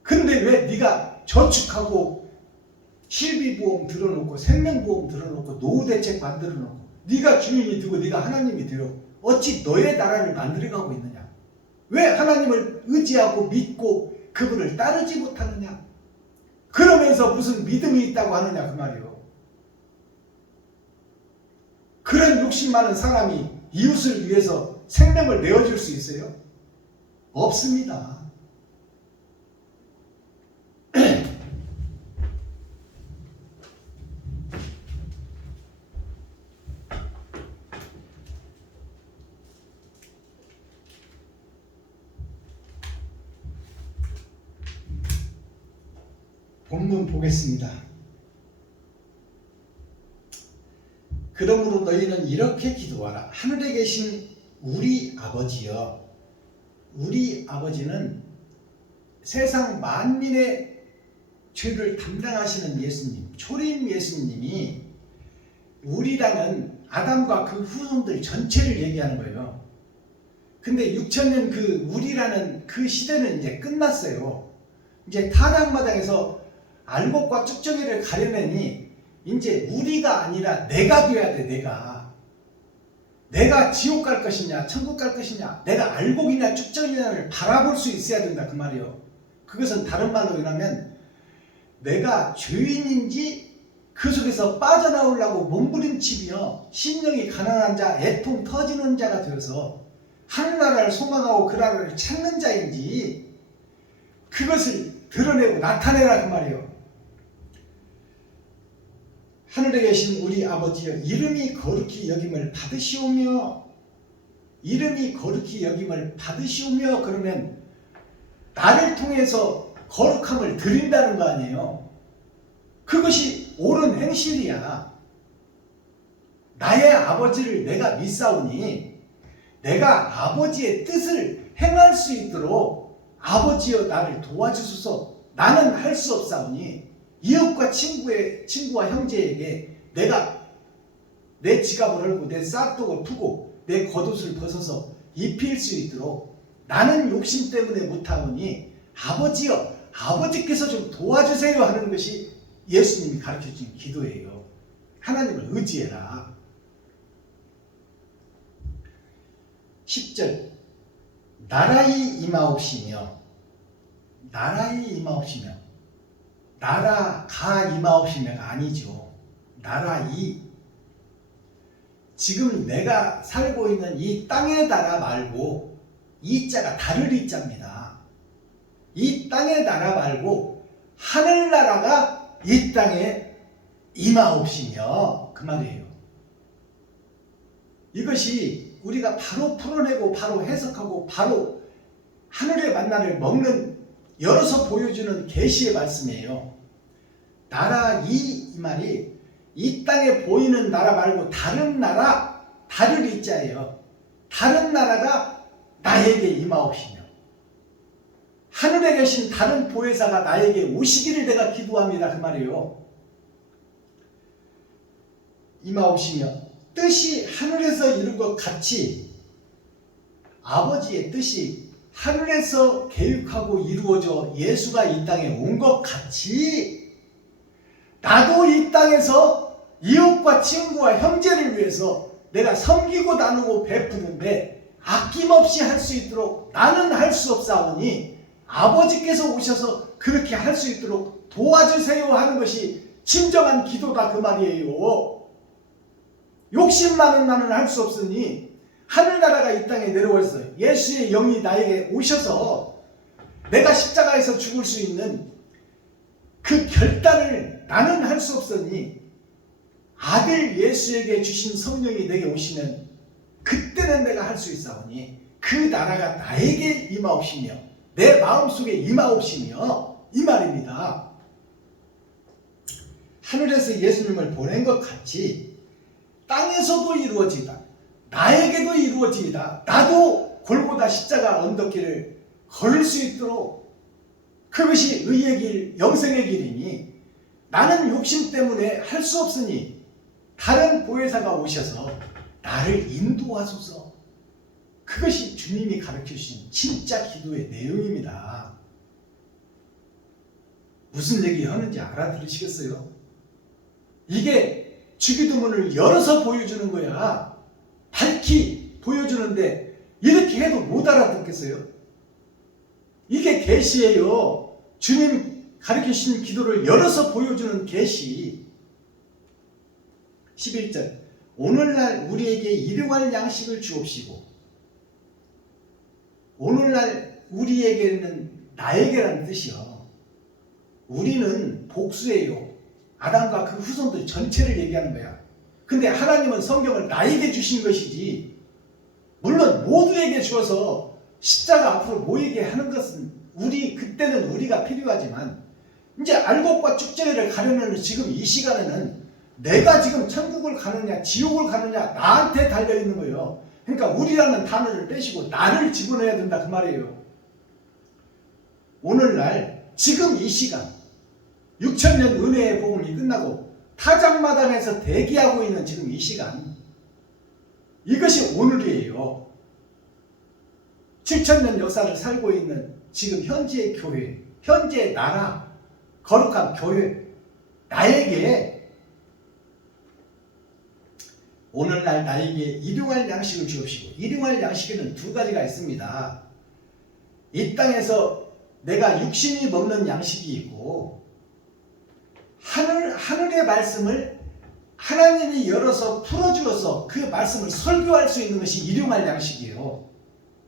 근데 왜 네가 저축하고 실비보험 들어놓고 생명보험 들어놓고 노후대책 만들어놓고 네가 주인이 되고 네가 하나님이 되어 어찌 너의 나라를 만들어가고 있느냐? 왜 하나님을 의지하고 믿고 그분을 따르지 못하느냐? 그러면서 무슨 믿음이 있다고 하느냐 그 말이에요. 그런 욕심 많은 사람이 이웃을 위해서 생명을 내어줄 수 있어요? 없습니다. 본문 보겠습니다. 그러므로 너희는 이렇게 기도하라. 하늘에 계신 우리 아버지여. 우리 아버지는 세상 만민의 죄를 담당하시는 예수님, 초림 예수님이 우리라는 아담과 그 후손들 전체를 얘기하는 거예요. 근데 6천년 그 우리라는 그 시대는 이제 끝났어요. 이제 타락마당에서 알곡과 쭉정이를 가려내니 이제 우리가 아니라 내가 돼야 돼. 내가 지옥 갈 것이냐 천국 갈 것이냐 내가 알곡이냐 쭉정이냐를 바라볼 수 있어야 된다 그 말이요. 그것은 다른 말로 말하면 내가 죄인인지 그 속에서 빠져나오려고 몸부림치며 심령이 가난한 자 애통 터지는 자가 되어서 하늘나라를 소망하고 그 나라를 찾는 자인지 그것을 드러내고 나타내라 그 말이에요. 하늘에 계신 우리 아버지여 이름이 거룩히 여김을 받으시오며 이름이 거룩히 여김을 받으시오며 그러면 나를 통해서 거룩함을 드린다는 거 아니에요. 그것이 옳은 행실이야. 나의 아버지를 내가 믿사오니 내가 아버지의 뜻을 행할 수 있도록 아버지여 나를 도와주소서. 나는 할 수 없사오니 이웃과 친구와 형제에게 내가 내 지갑을 헐고 내 싹둑을 푸고 내 겉옷을 벗어서 입힐 수 있도록 나는 욕심 때문에 못하오니 아버지여 아버지께서 좀 도와주세요 하는 것이 예수님이 가르쳐준 기도예요. 하나님을 의지해라. 10절 나라의 임하옵시며 나라의 임하옵시며 나라가 임하옵시며가 아니죠. 나라의 지금 내가 살고 있는 이 땅의 나라 말고 이 자가 다를 이 자입니다. 이 땅의 나라 말고 하늘나라가 이 땅에 임하옵시며 그 말이에요. 이것이 우리가 바로 풀어내고 바로 해석하고 바로 하늘의 만나를 먹는 열어서 보여주는 계시의 말씀이에요. 나라 이 말이 이 땅에 보이는 나라 말고 다른 나라 다를 이 자예요. 다른 나라가 나에게 임하옵시며 하늘에 계신 다른 보혜사가 나에게 오시기를 내가 기도합니다. 그 말이에요. 임하옵시며 뜻이 하늘에서 이룬 것 같이 아버지의 뜻이 하늘에서 계획하고 이루어져 예수가 이 땅에 온 것 같이 나도 이 땅에서 이웃과 친구와 형제를 위해서 내가 섬기고 나누고 베푸는데 아낌없이 할 수 있도록 나는 할 수 없사오니 아버지께서 오셔서 그렇게 할 수 있도록 도와주세요 하는 것이 진정한 기도다 그 말이에요. 욕심 많은 나는 할 수 없으니 하늘나라가 이 땅에 내려와서 예수의 영이 나에게 오셔서 내가 십자가에서 죽을 수 있는 그 결단을 나는 할 수 없으니 아들 예수에게 주신 성령이 내게 오시면 그때는 내가 할 수 있사오니 그 나라가 나에게 임하옵시며 내 마음속에 임하옵시며 이 말입니다. 하늘에서 예수님을 보낸 것 같이 땅에서도 이루어지다. 나에게도 이루어지다. 나도 골고다 십자가 언덕길을 걸을 수 있도록 그것이 의의 길, 영생의 길이니 나는 욕심 때문에 할 수 없으니 다른 보혜사가 오셔서 나를 인도하소서. 그것이 주님이 가르쳐주신 진짜 기도의 내용입니다. 무슨 얘기 하는지 알아들으시겠어요? 이게 주기도문을 열어서 보여주는 거야. 밝히 보여주는데 이렇게 해도 못 알아듣겠어요? 이게 계시예요. 주님 가르쳐주신 기도를 열어서 보여주는 계시. 11절 오늘날 우리에게 일용할 양식을 주옵시고 오늘날 우리에게는 나에게라는 뜻이요. 우리는 복수예요. 아담과 그 후손들 전체를 얘기하는 거야. 근데 하나님은 성경을 나에게 주신 것이지 물론 모두에게 주어서 십자가 앞으로 모이게 하는 것은 그때는 우리가 필요하지만 이제 알곡과 쭉정이를 가려내는 지금 이 시간에는 내가 지금 천국을 가느냐 지옥을 가느냐 나한테 달려있는 거예요. 그러니까 우리라는 단어를 빼시고 나를 집어넣어야 된다 그 말이에요. 오늘날 지금 이 시간 6000년 은혜의 복음이 끝나고 타작마당에서 대기하고 있는 지금 이 시간 이것이 오늘이에요. 7000년 역사를 살고 있는 지금 현재의 교회, 현재의 나라, 거룩한 교회 나에게 오늘날 나에게 일용할 양식을 주옵시고 일용할 양식에는 두 가지가 있습니다. 이 땅에서 내가 육신이 먹는 양식이 있고 하늘의 말씀을 하나님이 열어서 풀어주어서 그 말씀을 설교할 수 있는 것이 일용할 양식이에요.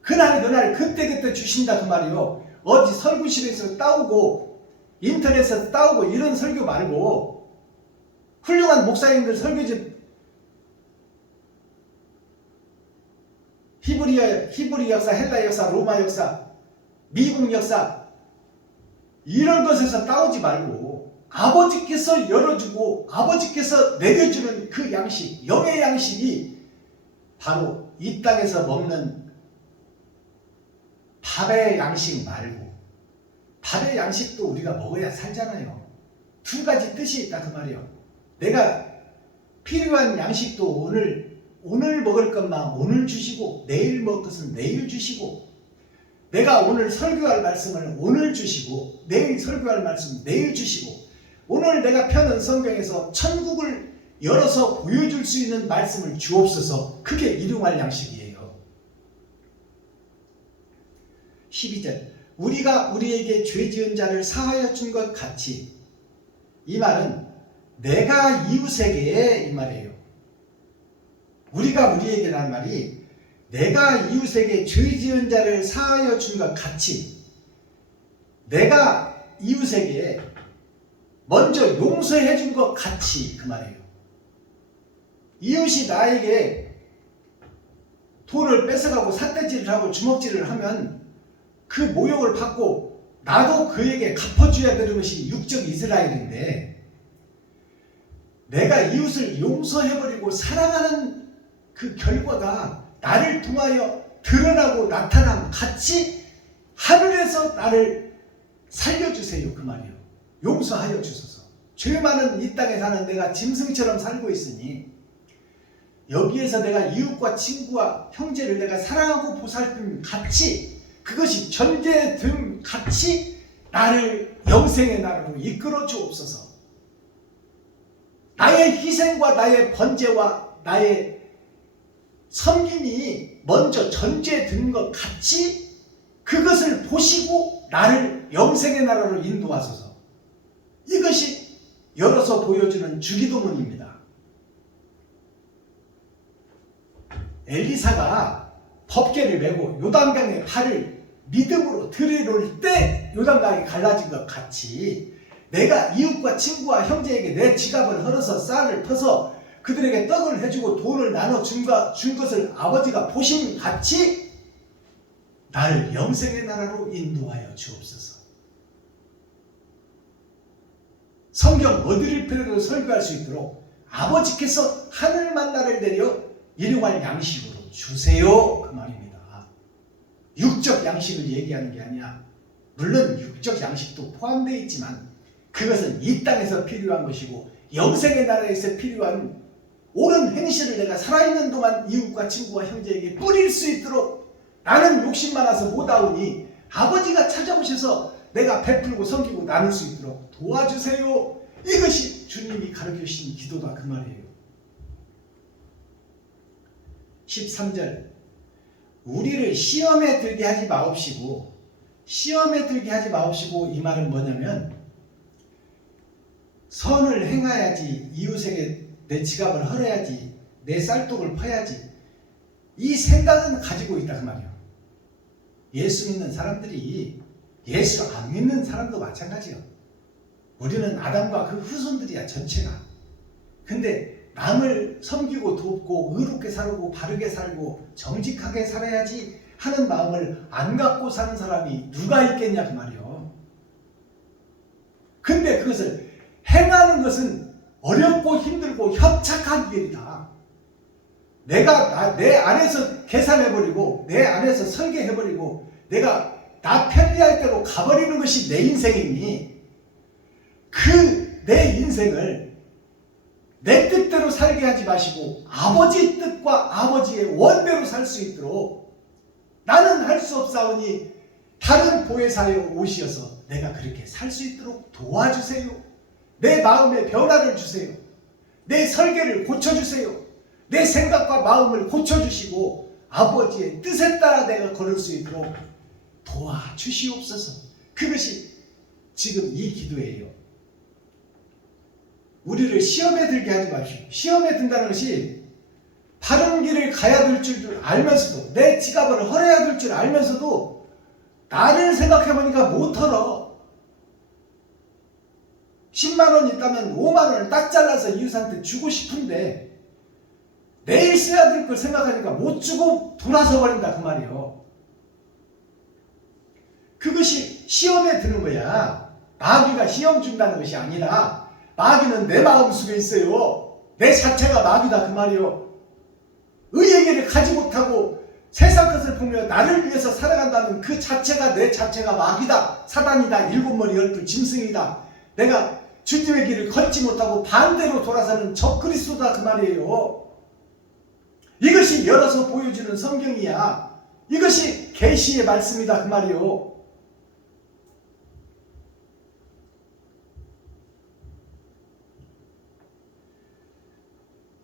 그날 그때 주신다 그 말이요. 어디 설교실에서 따오고 인터넷에서 따오고 이런 설교 말고 훌륭한 목사님들 설교집 히브리 역사, 헬라 역사, 로마 역사, 미국 역사 이런 것에서 따오지 말고 아버지께서 열어주고 아버지께서 내려주는 그 양식, 영의 양식이 바로 이 땅에서 먹는 밥의 양식 말고 밥의 양식도 우리가 먹어야 살잖아요. 두 가지 뜻이 있다 그 말이에요. 내가 필요한 양식도 오늘 먹을 것만 오늘 주시고 내일 먹을 것은 내일 주시고 내가 오늘 설교할 말씀을 오늘 주시고 내일 설교할 말씀 내일 주시고 오늘 내가 펴는 성경에서 천국을 열어서 보여줄 수 있는 말씀을 주옵소서. 그게 일용할 양식이에요. 12절 우리가 우리에게 죄 지은 자를 사하여 준 것 같이. 이 말은 내가 이웃에게 이 말이에요. 우리가 우리에게라는 말이 내가 이웃에게 죄 지은 자를 사하여 준 것 같이 내가 이웃에게 먼저 용서해 준 것 같이 그 말이에요. 이웃이 나에게 돈을 뺏어가고 삿대질을 하고 주먹질을 하면 그 모욕을 받고 나도 그에게 갚아줘야 되는 것이 육적 이스라엘인데 내가 이웃을 용서해버리고 사랑하는 그 결과가 나를 통하여 드러나고 나타남 같이 하늘에서 나를 살려주세요 그 말이에요. 용서하여 주소서. 죄 많은 이 땅에 사는 내가 짐승처럼 살고 있으니 여기에서 내가 이웃과 친구와 형제를 내가 사랑하고 보살핌 같이 그것이 전제됨 같이 나를 영생의 나라로 이끌어 주옵소서. 나의 희생과 나의 번제와 나의 섬김이 먼저 전제된 것 같이 그것을 보시고 나를 영생의 나라로 인도하소서. 이것이 열어서 보여주는 주기도문입니다. 엘리사가 법궤를 메고 요단강에 발을 믿음으로 들이놓을 때 요단강이 갈라진 것 같이 내가 이웃과 친구와 형제에게 내 지갑을 헐어서 쌀을 퍼서 그들에게 떡을 해주고 돈을 나눠준 것을 아버지가 보심 같이 나를 영생의 나라로 인도하여 주옵소서. 성경 어디를 필요로 설교할 수 있도록 아버지께서 하늘 만나를 내려 일용할 양식으로 주세요 그 말입니다. 육적 양식을 얘기하는 게 아니라 물론 육적 양식도 포함되어 있지만 그것은 이 땅에서 필요한 것이고 영생의 나라에서 필요한 옳은 행실을 내가 살아있는 동안 이웃과 친구와 형제에게 뿌릴 수 있도록 나는 욕심 많아서 못하오니 아버지가 찾아오셔서 내가 베풀고 섬기고 나눌 수 있도록 도와주세요. 이것이 주님이 가르쳐 주신 기도다 그 말이에요. 13절 우리를 시험에 들게 하지 마옵시고 시험에 들게 하지 마옵시고 이 말은 뭐냐면 선을 행해야지 이웃에게 내 지갑을 헐어야지 내 쌀독을 퍼야지 이 생각은 가지고 있다 그 말이에요. 예수 믿는 사람들이 예수 안 믿는 사람도 마찬가지예요. 우리는 아담과 그 후손들이야 전체가. 근데 남을 섬기고 돕고 의롭게 살고 바르게 살고 정직하게 살아야지 하는 마음을 안 갖고 사는 사람이 누가 있겠냐 그 말이에요. 근데 그것을 행하는 것은 어렵고 힘들고 협착한 일이다. 내가 내 안에서 계산해버리고 내 안에서 설계해버리고 내가 나 편리할 대로 가버리는 것이 내 인생이니 그 내 인생을 내 뜻대로 살게 하지 마시고 아버지 뜻과 아버지의 원대로 살 수 있도록 나는 할 수 없사오니 다른 보혜사여 오시어서 내가 그렇게 살 수 있도록 도와주세요. 내 마음에 변화를 주세요. 내 설계를 고쳐주세요. 내 생각과 마음을 고쳐주시고 아버지의 뜻에 따라 내가 걸을 수 있도록 도와주시옵소서. 그것이 지금 이 기도예요. 우리를 시험에 들게 하지 마십시오. 시험에 든다는 것이 바른 길을 가야 될 줄 알면서도 내 지갑을 헐어야 될 줄 알면서도 나를 생각해보니까 못 헐어. 10만원 있다면 5만원을 딱 잘라서 이웃한테 주고 싶은데 내일 써야 될 걸 생각하니까 못 주고 돌아서 버린다 그 말이에요. 그것이 시험에 드는 거야. 마귀가 시험 준다는 것이 아니라 마귀는 내 마음속에 있어요. 내 자체가 마귀다 그 말이에요. 의의 길을 가지 못하고 세상 것을 보며 나를 위해서 살아간다는 그 자체가 내 자체가 마귀다. 사단이다. 일곱머리 열두 짐승이다. 내가 주님의 길을 걷지 못하고 반대로 돌아서는 적그리스도다 그 말이에요. 이것이 열어서 보여주는 성경이야. 이것이 계시의 말씀이다 그 말이에요.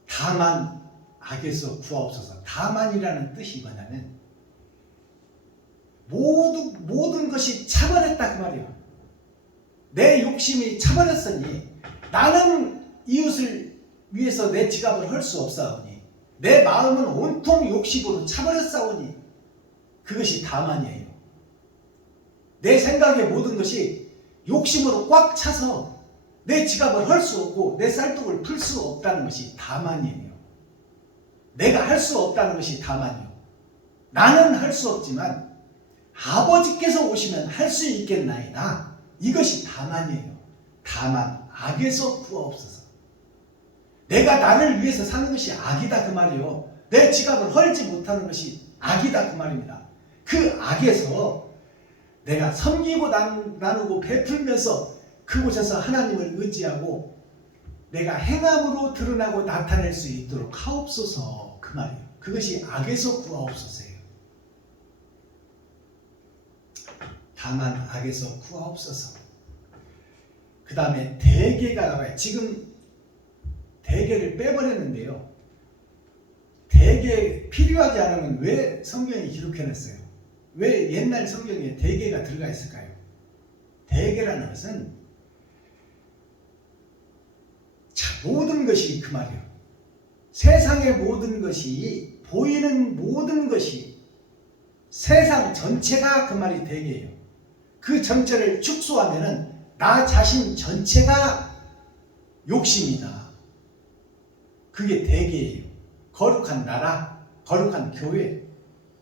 다만 악에서 구하옵소서. 다만이라는 뜻이 뭐냐면 모든 것이 차버렸다 그 말이야. 내 욕심이 차버렸으니 나는 이웃을 위해서 내 지갑을 헐 수 없사오니 내 마음은 온통 욕심으로 차버렸사오니 그것이 다만이에요. 내 생각의 모든 것이 욕심으로 꽉 차서 내 지갑을 헐 수 없고 내 쌀떡을 풀 수 없다는 것이 다만이에요. 내가 할 수 없다는 것이 다만이요. 나는 할 수 없지만 아버지께서 오시면 할 수 있겠나이다. 이것이 다만이에요. 다만 악에서 구하옵소서. 내가 나를 위해서 사는 것이 악이다 그 말이요. 내 지갑을 헐지 못하는 것이 악이다 그 말입니다. 그 악에서 내가 섬기고 나누고 베풀면서 그곳에서 하나님을 의지하고 내가 행함으로 드러나고 나타낼 수 있도록 하옵소서 그 말이에요. 그것이 악에서 구하옵소서예요. 다만 악에서 구하옵소서. 그 다음에 대개가 나와요. 지금 대개를 빼버렸는데요. 대개 필요하지 않으면 왜 성경이 기록해놨어요? 왜 옛날 성경에 대개가 들어가 있을까요? 대개라는 것은 모든 것이 그 말이에요. 세상의 모든 것이 보이는 모든 것이 세상 전체가 그 말이 대개예요. 그 전체를 축소하면은 나 자신 전체가 욕심이다. 그게 대개예요. 거룩한 나라, 거룩한 교회,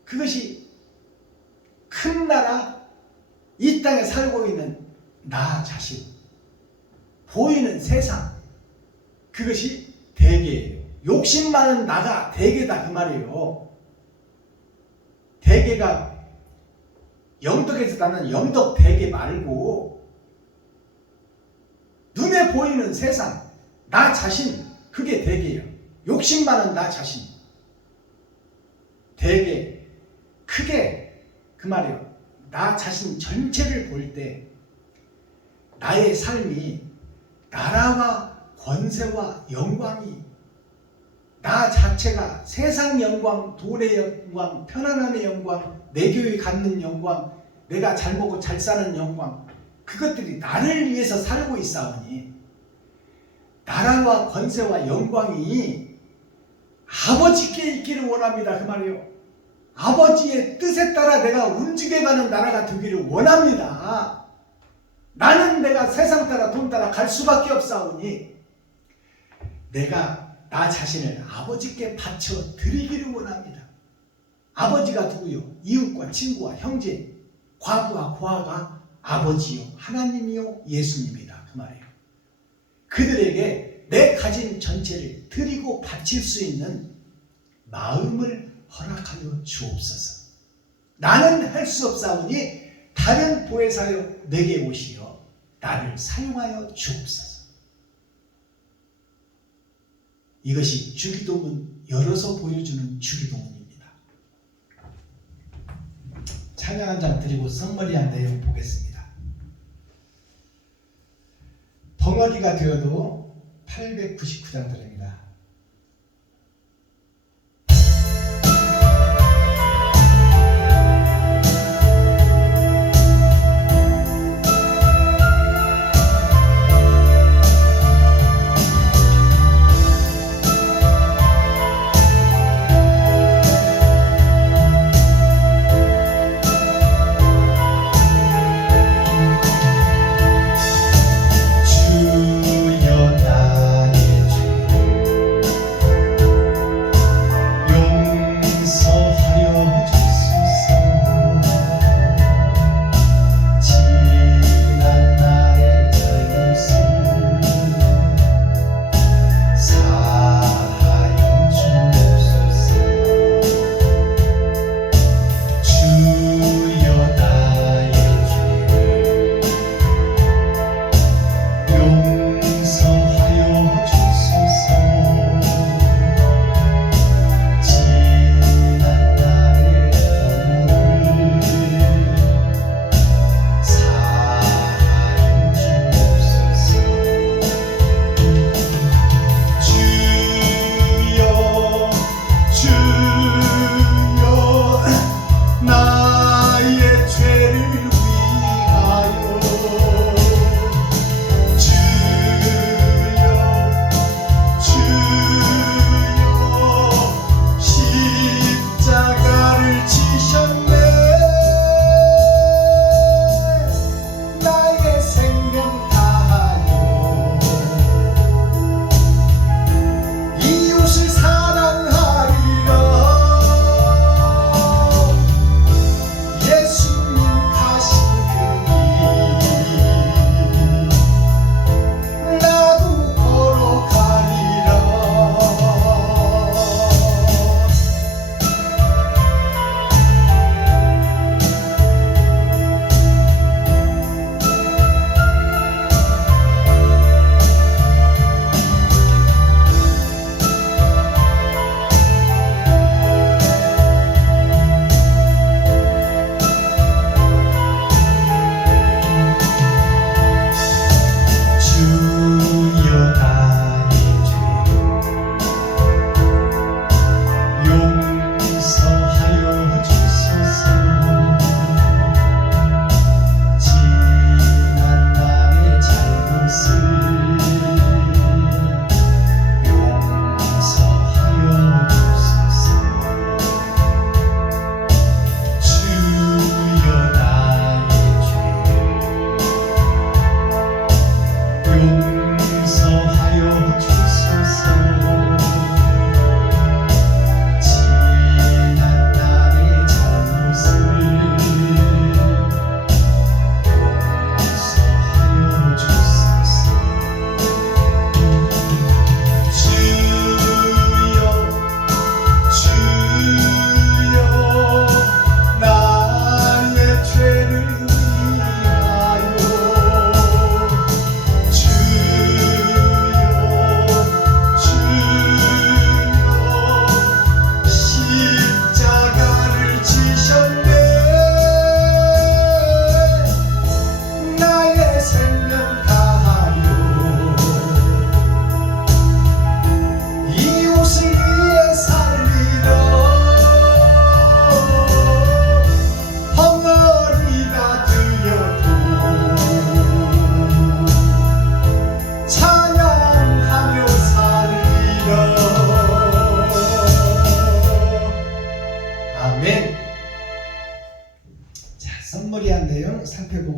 그것이 큰 나라, 이 땅에 살고 있는 나 자신, 보이는 세상, 그것이 대개예요. 욕심 많은 나가 대개다 그 말이에요. 대개가 영덕에서 나는 영덕 대개 말고 눈에 보이는 세상, 나 자신, 그게 대개예요. 욕심 많은 나 자신. 대개, 크게 그 말이에요. 나 자신 전체를 볼 때 나의 삶이 나라와 권세와 영광이 나 자체가 세상 영광, 돈의 영광, 편안함의 영광, 내 교회 갖는 영광, 내가 잘 먹고 잘 사는 영광, 그것들이 나를 위해서 살고 있사오니 나라와 권세와 영광이 아버지께 있기를 원합니다 그 말이에요. 아버지의 뜻에 따라 내가 움직여가는 나라가 되기를 원합니다. 나는 내가 세상 따라 돈 따라 갈 수밖에 없사오니 내가 나 자신을 아버지께 바쳐 드리기를 원합니다. 아버지가 누구요? 이웃과 친구와 형제, 과부와 고아가 아버지요 하나님이요 예수님이다 그 말이에요. 그들에게 내 가진 전체를 드리고 바칠 수 있는 마음을 허락하여 주옵소서. 나는 할 수 없사오니 다른 보혜사여 내게 오시어 나를 사용하여 주옵소서. 이것이 주기도문 열어서 보여주는 주기도문입니다. 찬양 한 장 드리고 성머리한 내용 보겠습니다. 벙어리가 되어도 899장 드립니다. 주여 나의 죄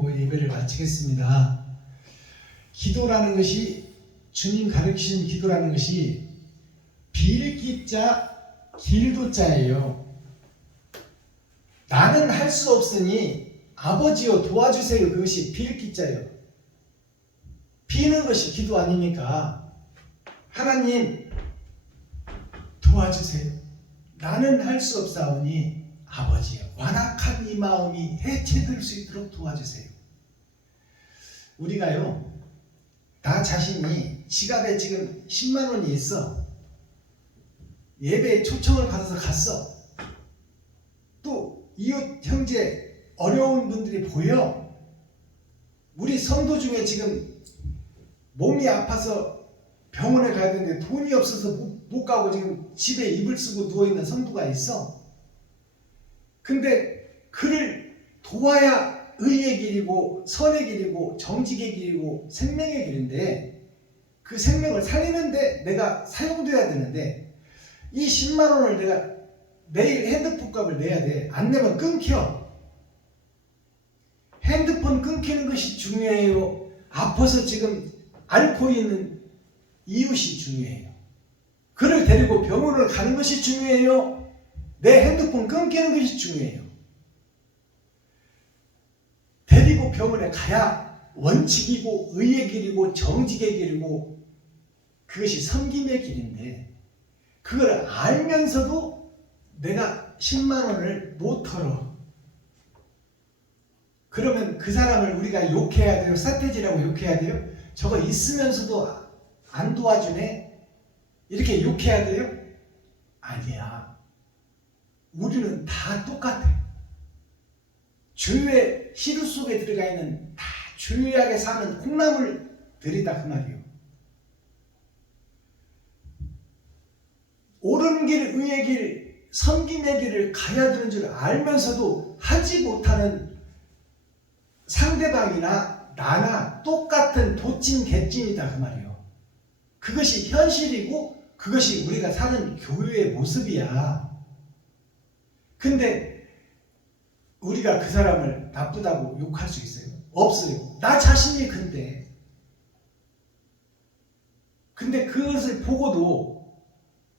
보고 예배를 마치겠습니다. 기도라는 것이, 주님 가르치신 기도라는 것이 빌기자 길도자예요. 나는 할 수 없으니 아버지여 도와주세요. 그것이 빌기자예요. 비는 것이 기도 아닙니까? 하나님 도와주세요. 나는 할 수 없사오니 아버지여 완악한 이 마음이 해체될 수 있도록 도와주세요. 우리가요, 나 자신이 지갑에 지금 10만 원이 있어. 예배에 초청을 받아서 갔어. 또 이웃 형제 어려운 분들이 보여. 우리 성도 중에 지금 몸이 아파서 병원에 가야 되는데 돈이 없어서 못 가고 지금 집에 이불 쓰고 누워있는 성도가 있어. 근데 그를 도와야 의의 길이고 선의 길이고 정직의 길이고 생명의 길인데, 그 생명을 살리는데 내가 사용돼야 되는데, 이 10만 원을 내가 매일 핸드폰 값을 내야 돼. 안 내면 끊겨. 핸드폰 끊기는 것이 중요해요? 아파서 지금 앓고 있는 이웃이 중요해요? 그를 데리고 병원을 가는 것이 중요해요? 내 핸드폰 끊기는 것이 중요해요? 데리고 병원에 가야 원칙이고 의의 길이고 정직의 길이고 그것이 섬김의 길인데, 그걸 알면서도 내가 10만 원을 못 털어. 그러면 그 사람을 우리가 욕해야 돼요? 사태지라고 욕해야 돼요? 저거 있으면서도 안 도와주네? 이렇게 욕해야 돼요? 아니야. 우리는 다 똑같아. 죄의 시루 속에 들어가 있는 다 죄악에 사는 콩나물들이다 그 말이에요. 옳은 길, 의의 길, 섬김의 길을 가야 되는 줄 알면서도 하지 못하는 상대방이나 나나 똑같은 도찐 개찐이다 그 말이에요. 그것이 현실이고 그것이 우리가 사는 교회의 모습이야. 근데 우리가 그 사람을 나쁘다고 욕할 수 있어요? 없어요. 나 자신이 근데 그것을 보고도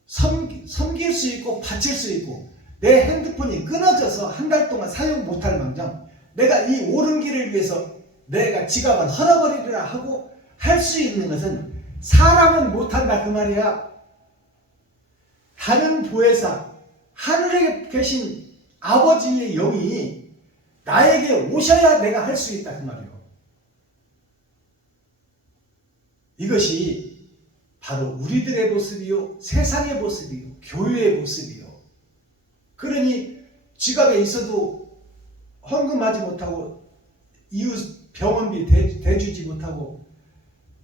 섬길 수 있고 바칠 수 있고, 내 핸드폰이 끊어져서 한 달 동안 사용 못할 망정 내가 이 옳은 길을 위해서 내가 지갑은 헐어버리리라 하고 할 수 있는 것은 사람은 못한다 그 말이야. 다른 보혜사 하늘에 계신 아버지의 영이 나에게 오셔야 내가 할 수 있다 그 말이에요. 이것이 바로 우리들의 모습이요, 세상의 모습이요, 교회의 모습이요. 그러니 지갑에 있어도 헌금하지 못하고 이웃 병원비 대주지 못하고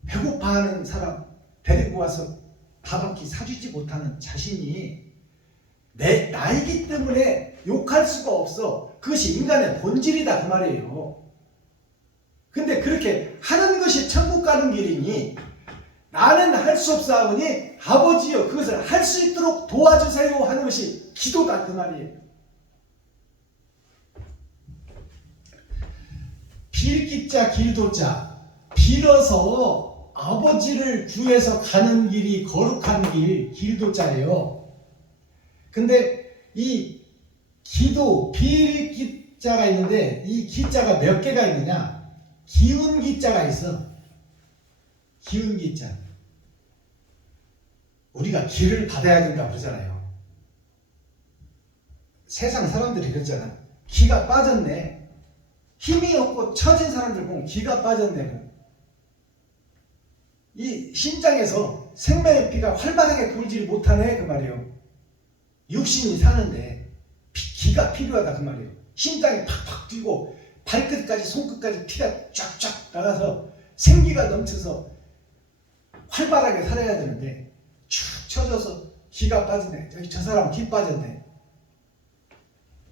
배고파하는 사람 데리고 와서 밥 한 끼 사주지 못하는 자신이 나이기 때문에 욕할 수가 없어. 그것이 인간의 본질이다 그 말이에요. 근데 그렇게 하는 것이 천국 가는 길이니 나는 할 수 없사오니 아버지여 그것을 할 수 있도록 도와주세요 하는 것이 기도다 그 말이에요. 빌기자 길도자, 빌어서 아버지를 구해서 가는 길이 거룩한 길, 길도자예요. 근데 이 기도, 빌기자가 있는데 이 기자가 몇 개가 있느냐? 기운기자가 있어. 기운기자. 우리가 기를 받아야 된다고 그러잖아요. 세상 사람들이 그러잖아. 기가 빠졌네. 힘이 없고 처진 사람들 보면 기가 빠졌네. 이 심장에서 생명의 피가 활발하게 돌지 못하네 그 말이에요. 육신이 사는데 기가 필요하다 그 말이에요. 심장이 팍팍 뛰고 발끝까지 손끝까지 피가 쫙쫙 나가서 생기가 넘쳐서 활발하게 살아야 되는데 축 처져서 기가 빠지네. 저 사람 기 빠졌네.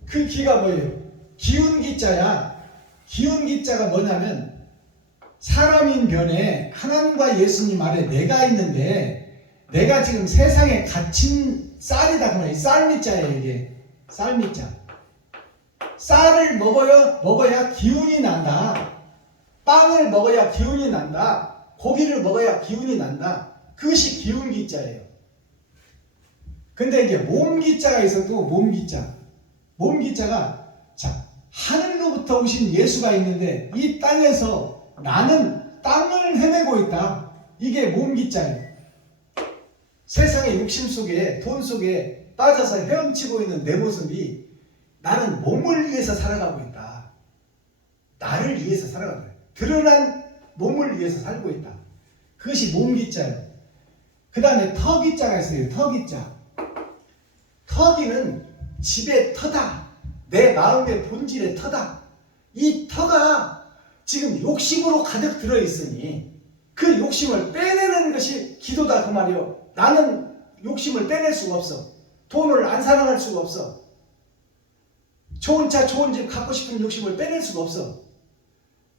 그 기가 뭐예요? 기운기자야. 기운기자가 뭐냐면 사람인 변에 하나님과 예수님 아래 내가 있는데 내가 지금 세상에 갇힌 쌀이다 그 말이에요. 쌀미자예요 이게. 쌀미자. 쌀을 먹어야 기운이 난다. 빵을 먹어야 기운이 난다. 고기를 먹어야 기운이 난다. 그것이 기운기자예요. 근데 이제 몸기자가 있어도 몸기자가 자, 하늘로부터 오신 예수가 있는데 이 땅에서 나는 땅을 헤매고 있다. 이게 몸기자예요. 세상의 욕심 속에 돈 속에 빠져서 헤엄치고 있는 내 모습이 나는 몸을 위해서 살아가고 있다. 나를 위해서 살아가고 있다. 드러난 몸을 위해서 살고 있다. 그것이 몸기자예요. 그 다음에 터기자가 있어요. 터기자. 터기는 집의 터다. 내 마음의 본질의 터다. 이 터가 지금 욕심으로 가득 들어있으니 그 욕심을 빼내는 것이 기도다 그 말이요. 나는 욕심을 빼낼 수가 없어. 돈을 안 사랑할 수가 없어. 좋은 차 좋은 집 갖고 싶은 욕심을 빼낼 수가 없어.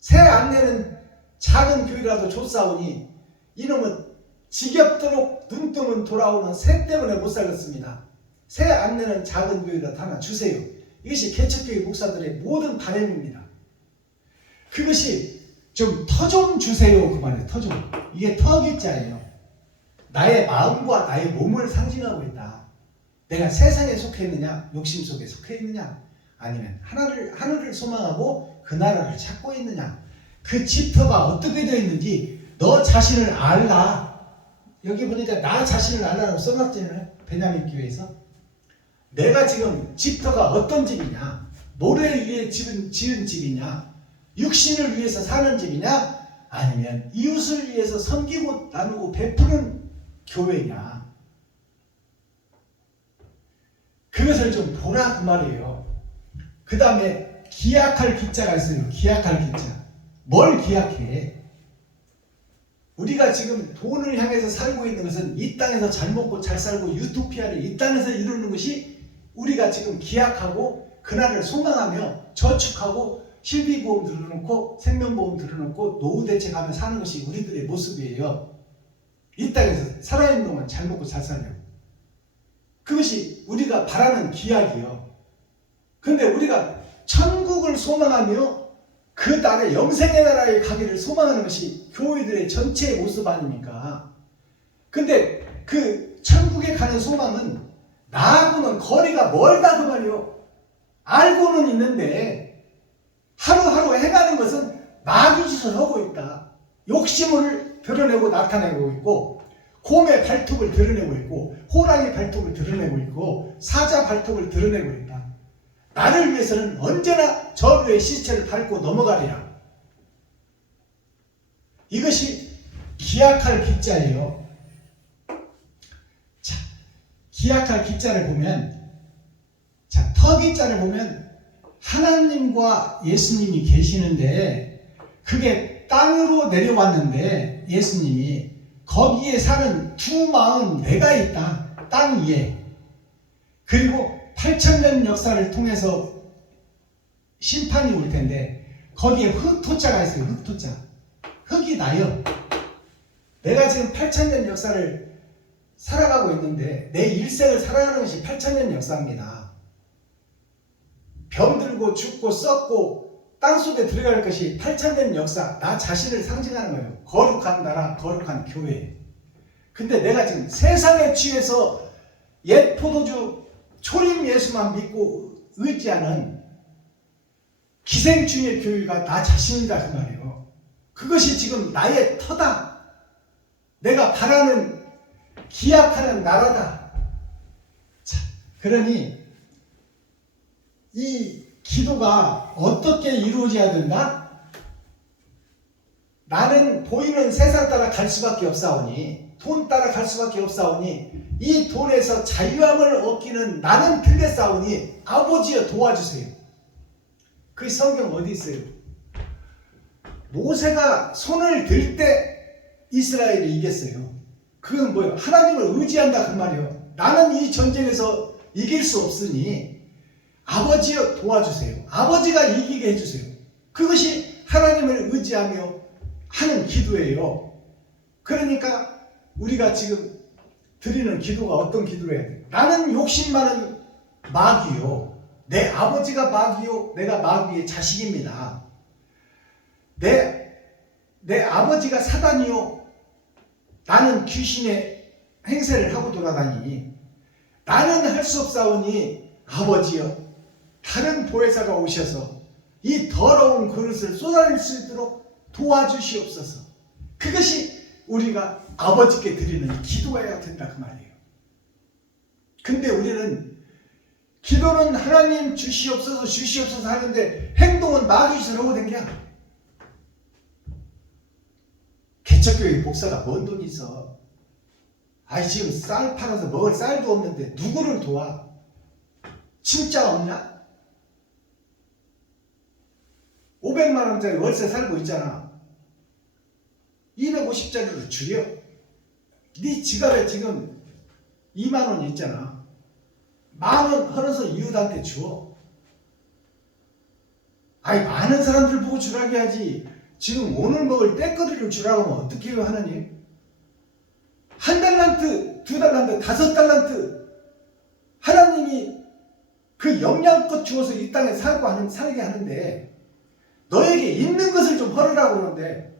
새 안 내는 작은 교회라도 줬사오니 이놈은 지겹도록 눈 뜨면 돌아오는 새 때문에 못 살겠습니다. 새 안 내는 작은 교회라도 하나 주세요. 이것이 개척교회 목사들의 모든 바람입니다. 그것이 좀 터 좀 주세요 그 말이에요. 터 좀. 이게 터기자예요. 나의 마음과 나의 몸을 상징하고 있다. 내가 세상에 속해 있느냐 욕심 속에 속해 있느냐 아니면 하늘을 소망하고 그 나라를 찾고 있느냐. 그 집터가 어떻게 되어 있는지 너 자신을 알라. 여기 보니까 나 자신을 알라라고 써놨잖아요. 베냐민 교회에서. 내가 지금 집터가 어떤 집이냐. 뭐를 위해 지은 집이냐. 육신을 위해서 사는 집이냐 아니면 이웃을 위해서 섬기고 나누고 베푸는 교회냐. 그것을 좀 보라 그 말이에요. 그 다음에 기약할 기자가 있어요. 기약할 기자. 뭘 기약해? 우리가 지금 돈을 향해서 살고 있는 것은 이 땅에서 잘 먹고 잘 살고 유토피아를 이 땅에서 이루는 것이 우리가 지금 기약하고 그날을 소망하며 저축하고 실비보험 들어놓고 생명보험 들어놓고 노후대책하며 사는 것이 우리들의 모습이에요. 이 땅에서 살아있는 동안 잘 먹고 잘 살려고. 그것이 우리가 바라는 기약이요. 근데 우리가 천국을 소망하며 그 나라 영생의 나라에 가기를 소망하는 것이 교회들의 전체의 모습 아닙니까? 근데 그 천국에 가는 소망은 나하고는 거리가 멀다 그 말이요. 알고는 있는데 하루하루 행하는 것은 마귀짓을 하고 있다. 욕심을 드러내고 나타내고 있고 곰의 발톱을 드러내고 있고 호랑이 발톱을 드러내고 있고 사자 발톱을 드러내고 있다. 나를 위해서는 언제나 저주의 시체를 밟고 넘어가리라. 이것이 기약할 기자예요. 자, 기약할 기자를 보면, 자, 터기자를 보면 하나님과 예수님이 계시는데 그게 땅으로 내려왔는데 예수님이 거기에 사는 두 마음 내가 있다. 땅 위에. 그리고 8,000년 역사를 통해서 심판이 올 텐데 거기에 흑토자가 있어요. 흑토자. 흑이 나요. 내가 지금 8,000년 역사를 살아가고 있는데 내 일생을 살아가는 것이 8,000년 역사입니다. 병들고 죽고 썩고 땅속에 들어갈 것이 8,000년 역사. 나 자신을 상징하는 거예요. 거룩한 나라, 거룩한 교회. 근데 내가 지금 세상에 취해서 옛 포도주 초림 예수만 믿고 의지하는 기생충의 교회가 나 자신이다 그 말이에요. 그것이 지금 나의 터다. 내가 바라는 기약하는 나라다. 자, 그러니 이 기도가 어떻게 이루어져야 된다? 나는 보이는 세상 따라 갈 수밖에 없사오니 돈 따라 갈 수밖에 없사오니 이 돈에서 자유함을 얻기는 나는 틀렸사오니 아버지여 도와주세요. 그 성경 어디 있어요? 모세가 손을 들 때 이스라엘이 이겼어요. 그건 뭐예요? 하나님을 의지한다 그 말이에요. 나는 이 전쟁에서 이길 수 없으니 아버지여 도와주세요. 아버지가 이기게 해주세요. 그것이 하나님을 의지하며 하는 기도예요. 그러니까 우리가 지금 드리는 기도가 어떤 기도를 해야 돼? 나는 욕심 많은 마귀요. 내 아버지가 마귀요. 내가 마귀의 자식입니다. 내 내 아버지가 사단이요 나는 귀신의 행세를 하고 돌아다니니 나는 할 수 없사오니 아버지여 다른 보혜사가 오셔서 이 더러운 그릇을 쏟아낼 수 있도록 도와주시옵소서. 그것이 우리가 아버지께 드리는 기도해야 된다 그 말이에요. 근데 우리는 기도는 하나님 주시옵소서 주시옵소서 하는데 행동은 마귀짓을 하고 댕겨. 개척교회 목사가 뭔 돈이 있어. 아이 지금 쌀 팔아서 먹을 쌀도 없는데 누구를 도와? 진짜 없냐? 500만 원짜리 월세 살고 있잖아. 250짜리로 줄여. 네 지갑에 지금 2만 원 있잖아. 10,000원 헐어서 이웃한테 줘. 아이 많은 사람들 보고 주라고 해야지. 지금 오늘 먹을 때거리를 주라고 하면 어떻게 해요 하나님? 1달란트, 2달란트, 5달란트 하나님이 그 영양껏 주어서 이 땅에 살게 하는데 너에게 있는 것을 좀 헐으라고 그러는데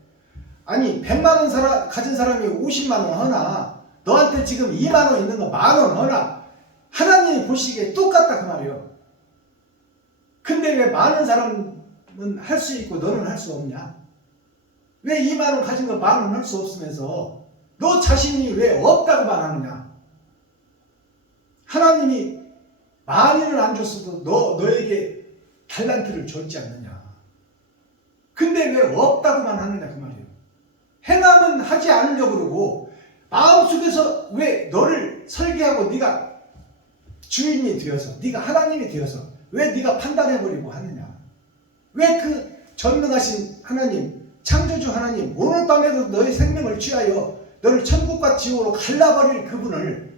아니 100만 원 가진 사람이 50만 원 하나 너한테 지금 2만 원 있는 거 10,000원 하나 하나님이 보시기에 똑같다 그 말이에요. 근데 왜 많은 사람은 할 수 있고 너는 할 수 없냐? 왜 2만 원 가진 거 10,000원 할 수 없으면서 너 자신이 왜 없다고만 하느냐? 하나님이 많이는 안 줬어도 너에게 달란트를 줬지 않느냐? 근데 왜 없다고만 하느냐 그 말이에요. 행함은 하지 않으려고 그러고 마음속에서 왜 너를 설계하고 네가 주인이 되어서 네가 하나님이 되어서 왜 네가 판단해버리고 하느냐? 왜 그 전능하신 하나님 창조주 하나님 오늘 밤에도 너의 생명을 취하여 너를 천국과 지옥으로 갈라버릴 그분을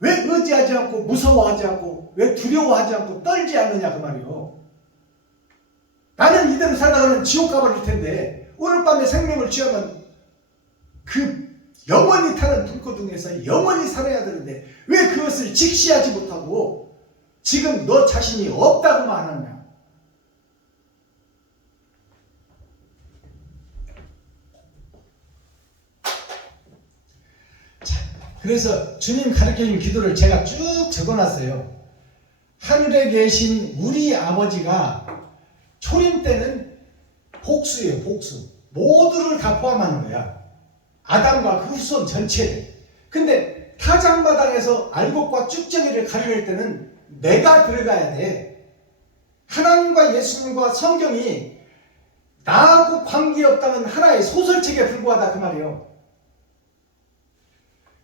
왜 의지하지 않고 무서워하지 않고 왜 두려워하지 않고 떨지 않느냐 그 말이요. 나는 이대로 살다가는 지옥 가버릴 텐데 오늘 밤에 생명을 취하면 그 영원히 타는 불꽃등에서 영원히 살아야 되는데 왜 그것을 직시하지 못하고 지금 너 자신이 없다고만 하느냐. 그래서 주님 가르쳐준 기도를 제가 쭉 적어놨어요. 하늘에 계신 우리 아버지가 초림 때는 복수예요. 복수. 모두를 다 포함하는 거야. 아담과 그 후손 전체를. 근데 타작마당에서 알곡과 쭉정이를 가려낼 때는 내가 들어가야 돼. 하나님과 예수님과 성경이 나하고 관계없다는 하나의 소설책에 불과하다 그 말이에요.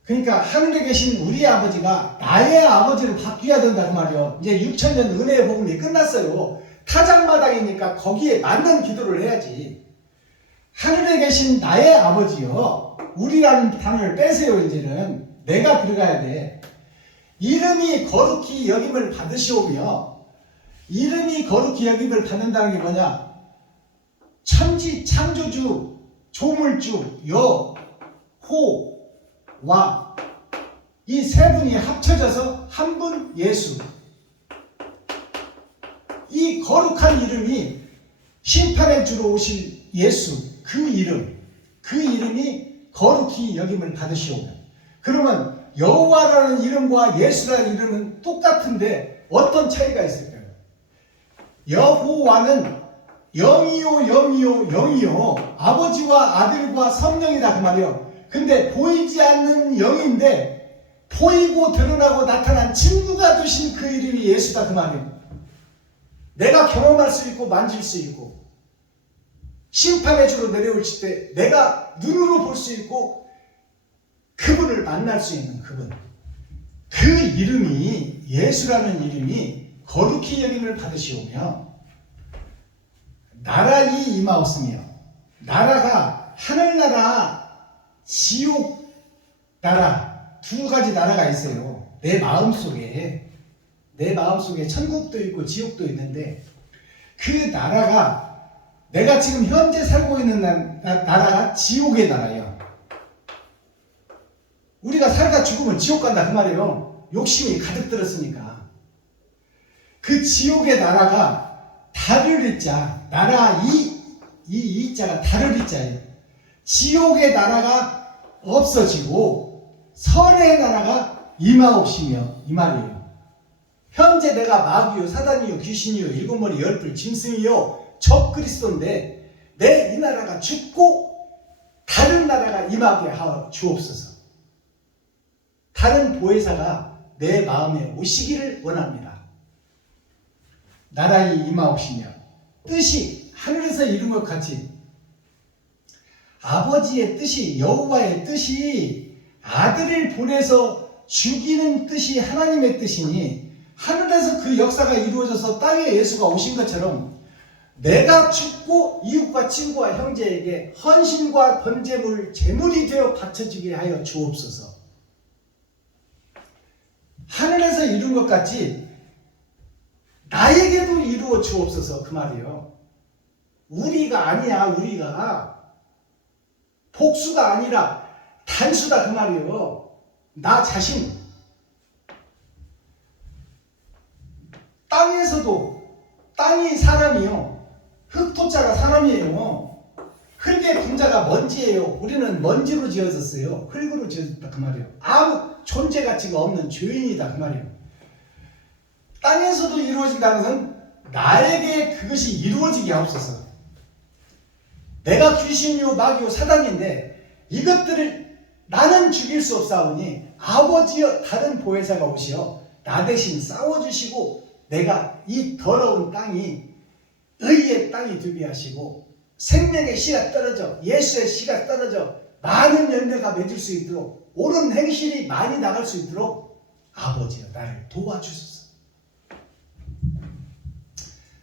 그러니까 하늘에 계신 우리 아버지가 나의 아버지로 바뀌어야 된다 그 말이에요. 이제 6,000년 은혜의 복음이 끝났어요. 타작마당이니까 거기에 맞는 기도를 해야지. 하늘에 계신 나의 아버지요. 우리라는 단어를 빼세요. 이제는 내가 들어가야 돼. 이름이 거룩히 여김을 받으시오며 이름이 거룩히 여김을 받는다는 게 뭐냐? 천지 창조주 조물주 여호와 이 세 분이 합쳐져서 한 분 예수. 이 거룩한 이름이 심판의 주로 오실 예수 그 이름이 거룩히 여김을 받으시오며. 그러면 여호와라는 이름과 예수라는 이름은 똑같은데 어떤 차이가 있을까요? 여호와는 영이요 영이요 영이요 아버지와 아들과 성령이다 그 말이요. 근데 보이지 않는 영인데 보이고 드러나고 나타난 친구가 되신 그 이름이 예수다 그 말이에요. 내가 경험할 수 있고 만질 수 있고 심판의 주로 내려오실 때 내가 눈으로 볼 수 있고 그분을 만날 수 있는 그분. 그 이름이 예수라는 이름이 거룩히 여김을 받으시오며 나라이 임하옵으며 나라가 하늘나라 지옥 나라 두 가지 나라가 있어요. 내 마음속에 천국도 있고 지옥도 있는데 그 나라가 내가 지금 현재 살고 있는 나라가 지옥의 나라예요. 우리가 살다 죽으면 지옥 간다 그 말이에요. 욕심이 가득 들었으니까. 그 지옥의 나라가 달을 이자 나라 이자가 달을 이자예요. 지옥의 나라가 없어지고 선의 나라가 임하옵시며 이 말이에요. 현재 내가 마귀요 사단이요 귀신이요 일곱머리 열불 짐승이요 적그리스도인데 내 이 나라가 죽고 다른 나라가 임하게 하여 주옵소서. 다른 보혜사가 내 마음에 오시기를 원합니다. 나라에 임하옵시며 뜻이 하늘에서 이룬 것 같이 아버지의 뜻이 여호와의 뜻이 아들을 보내서 죽이는 뜻이 하나님의 뜻이니 하늘에서 그 역사가 이루어져서 땅에 예수가 오신 것처럼 내가 죽고 이웃과 친구와 형제에게 헌신과 번제물 제물이 되어 바쳐지게 하여 주옵소서. 하늘에서 이룬 것 같이 나에게도 이루어 주옵소서 그 말이에요. 우리가 아니야. 우리가 복수가 아니라 단수다 그 말이에요. 나 자신 땅에서도 땅이 사람이요 흙토자가 사람이에요. 흙의 분자가 먼지예요. 우리는 먼지로 지어졌어요. 흙으로 지어졌다 그 말이에요. 아무 존재 가치가 없는 죄인이다 그 말이에요. 땅에서도 이루어진다는 것은 나에게 그것이 이루어지게 하옵소서. 내가 귀신이요 마귀요 사단인데 이것들을 나는 죽일 수 없사오니 아버지여 다른 보혜사가 오시어 나 대신 싸워주시고 내가 이 더러운 땅이 의의 땅이 되게 하시고 생명의 씨가 떨어져 예수의 씨가 떨어져 많은 열매가 맺을 수 있도록 옳은 행실이 많이 나갈 수 있도록 아버지여 나를 도와주소서.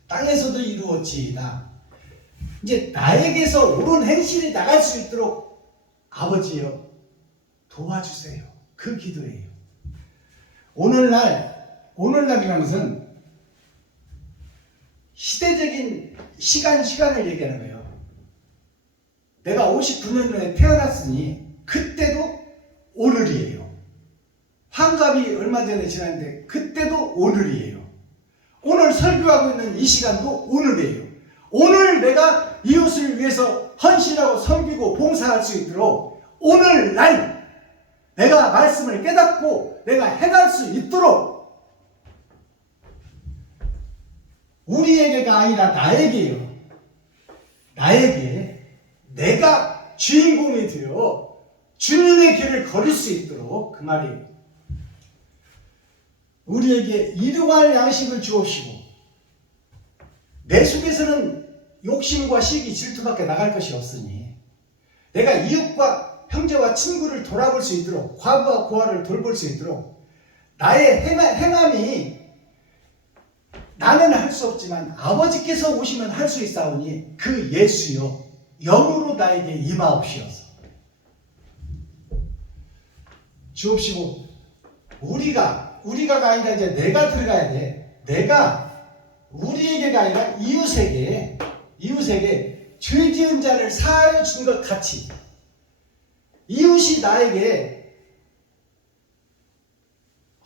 땅에서도 이루어지이다. 이제 나에게서 옳은 행실이 나갈 수 있도록 아버지여 도와주세요. 그 기도예요. 오늘날이라는 것은 시대적인 시간을 얘기하는 거예요. 내가 59년 전에 태어났으니 그때도 오늘이에요. 환갑이 얼마 전에 지났는데 그때도 오늘이에요. 오늘 설교하고 있는 이 시간도 오늘이에요. 오늘 내가 이웃을 위해서 헌신하고 섬기고 봉사할 수 있도록 오늘날 내가 말씀을 깨닫고 내가 행할 수 있도록 우리에게가 아니라 나에게요. 나에게 내가 주인공이 되어 주님의 길을 걸을 수 있도록 그 말이에요. 우리에게 일용할 양식을 주옵시고 내 속에서는 욕심과 시기 질투밖에 나갈 것이 없으니 내가 이웃과 형제와 친구를 돌아볼 수 있도록 과부와 고아를 돌볼 수 있도록 나의 행함이 나는 할 수 없지만 아버지께서 오시면 할 수 있사오니 그 예수여 영으로 나에게 임하옵시어서 주옵시고 우리가 아니라 이제 내가 들어가야 돼. 내가 우리에게가 아니라 이웃에게 죄 지은 자를 사하여 준 것 같이 이웃이 나에게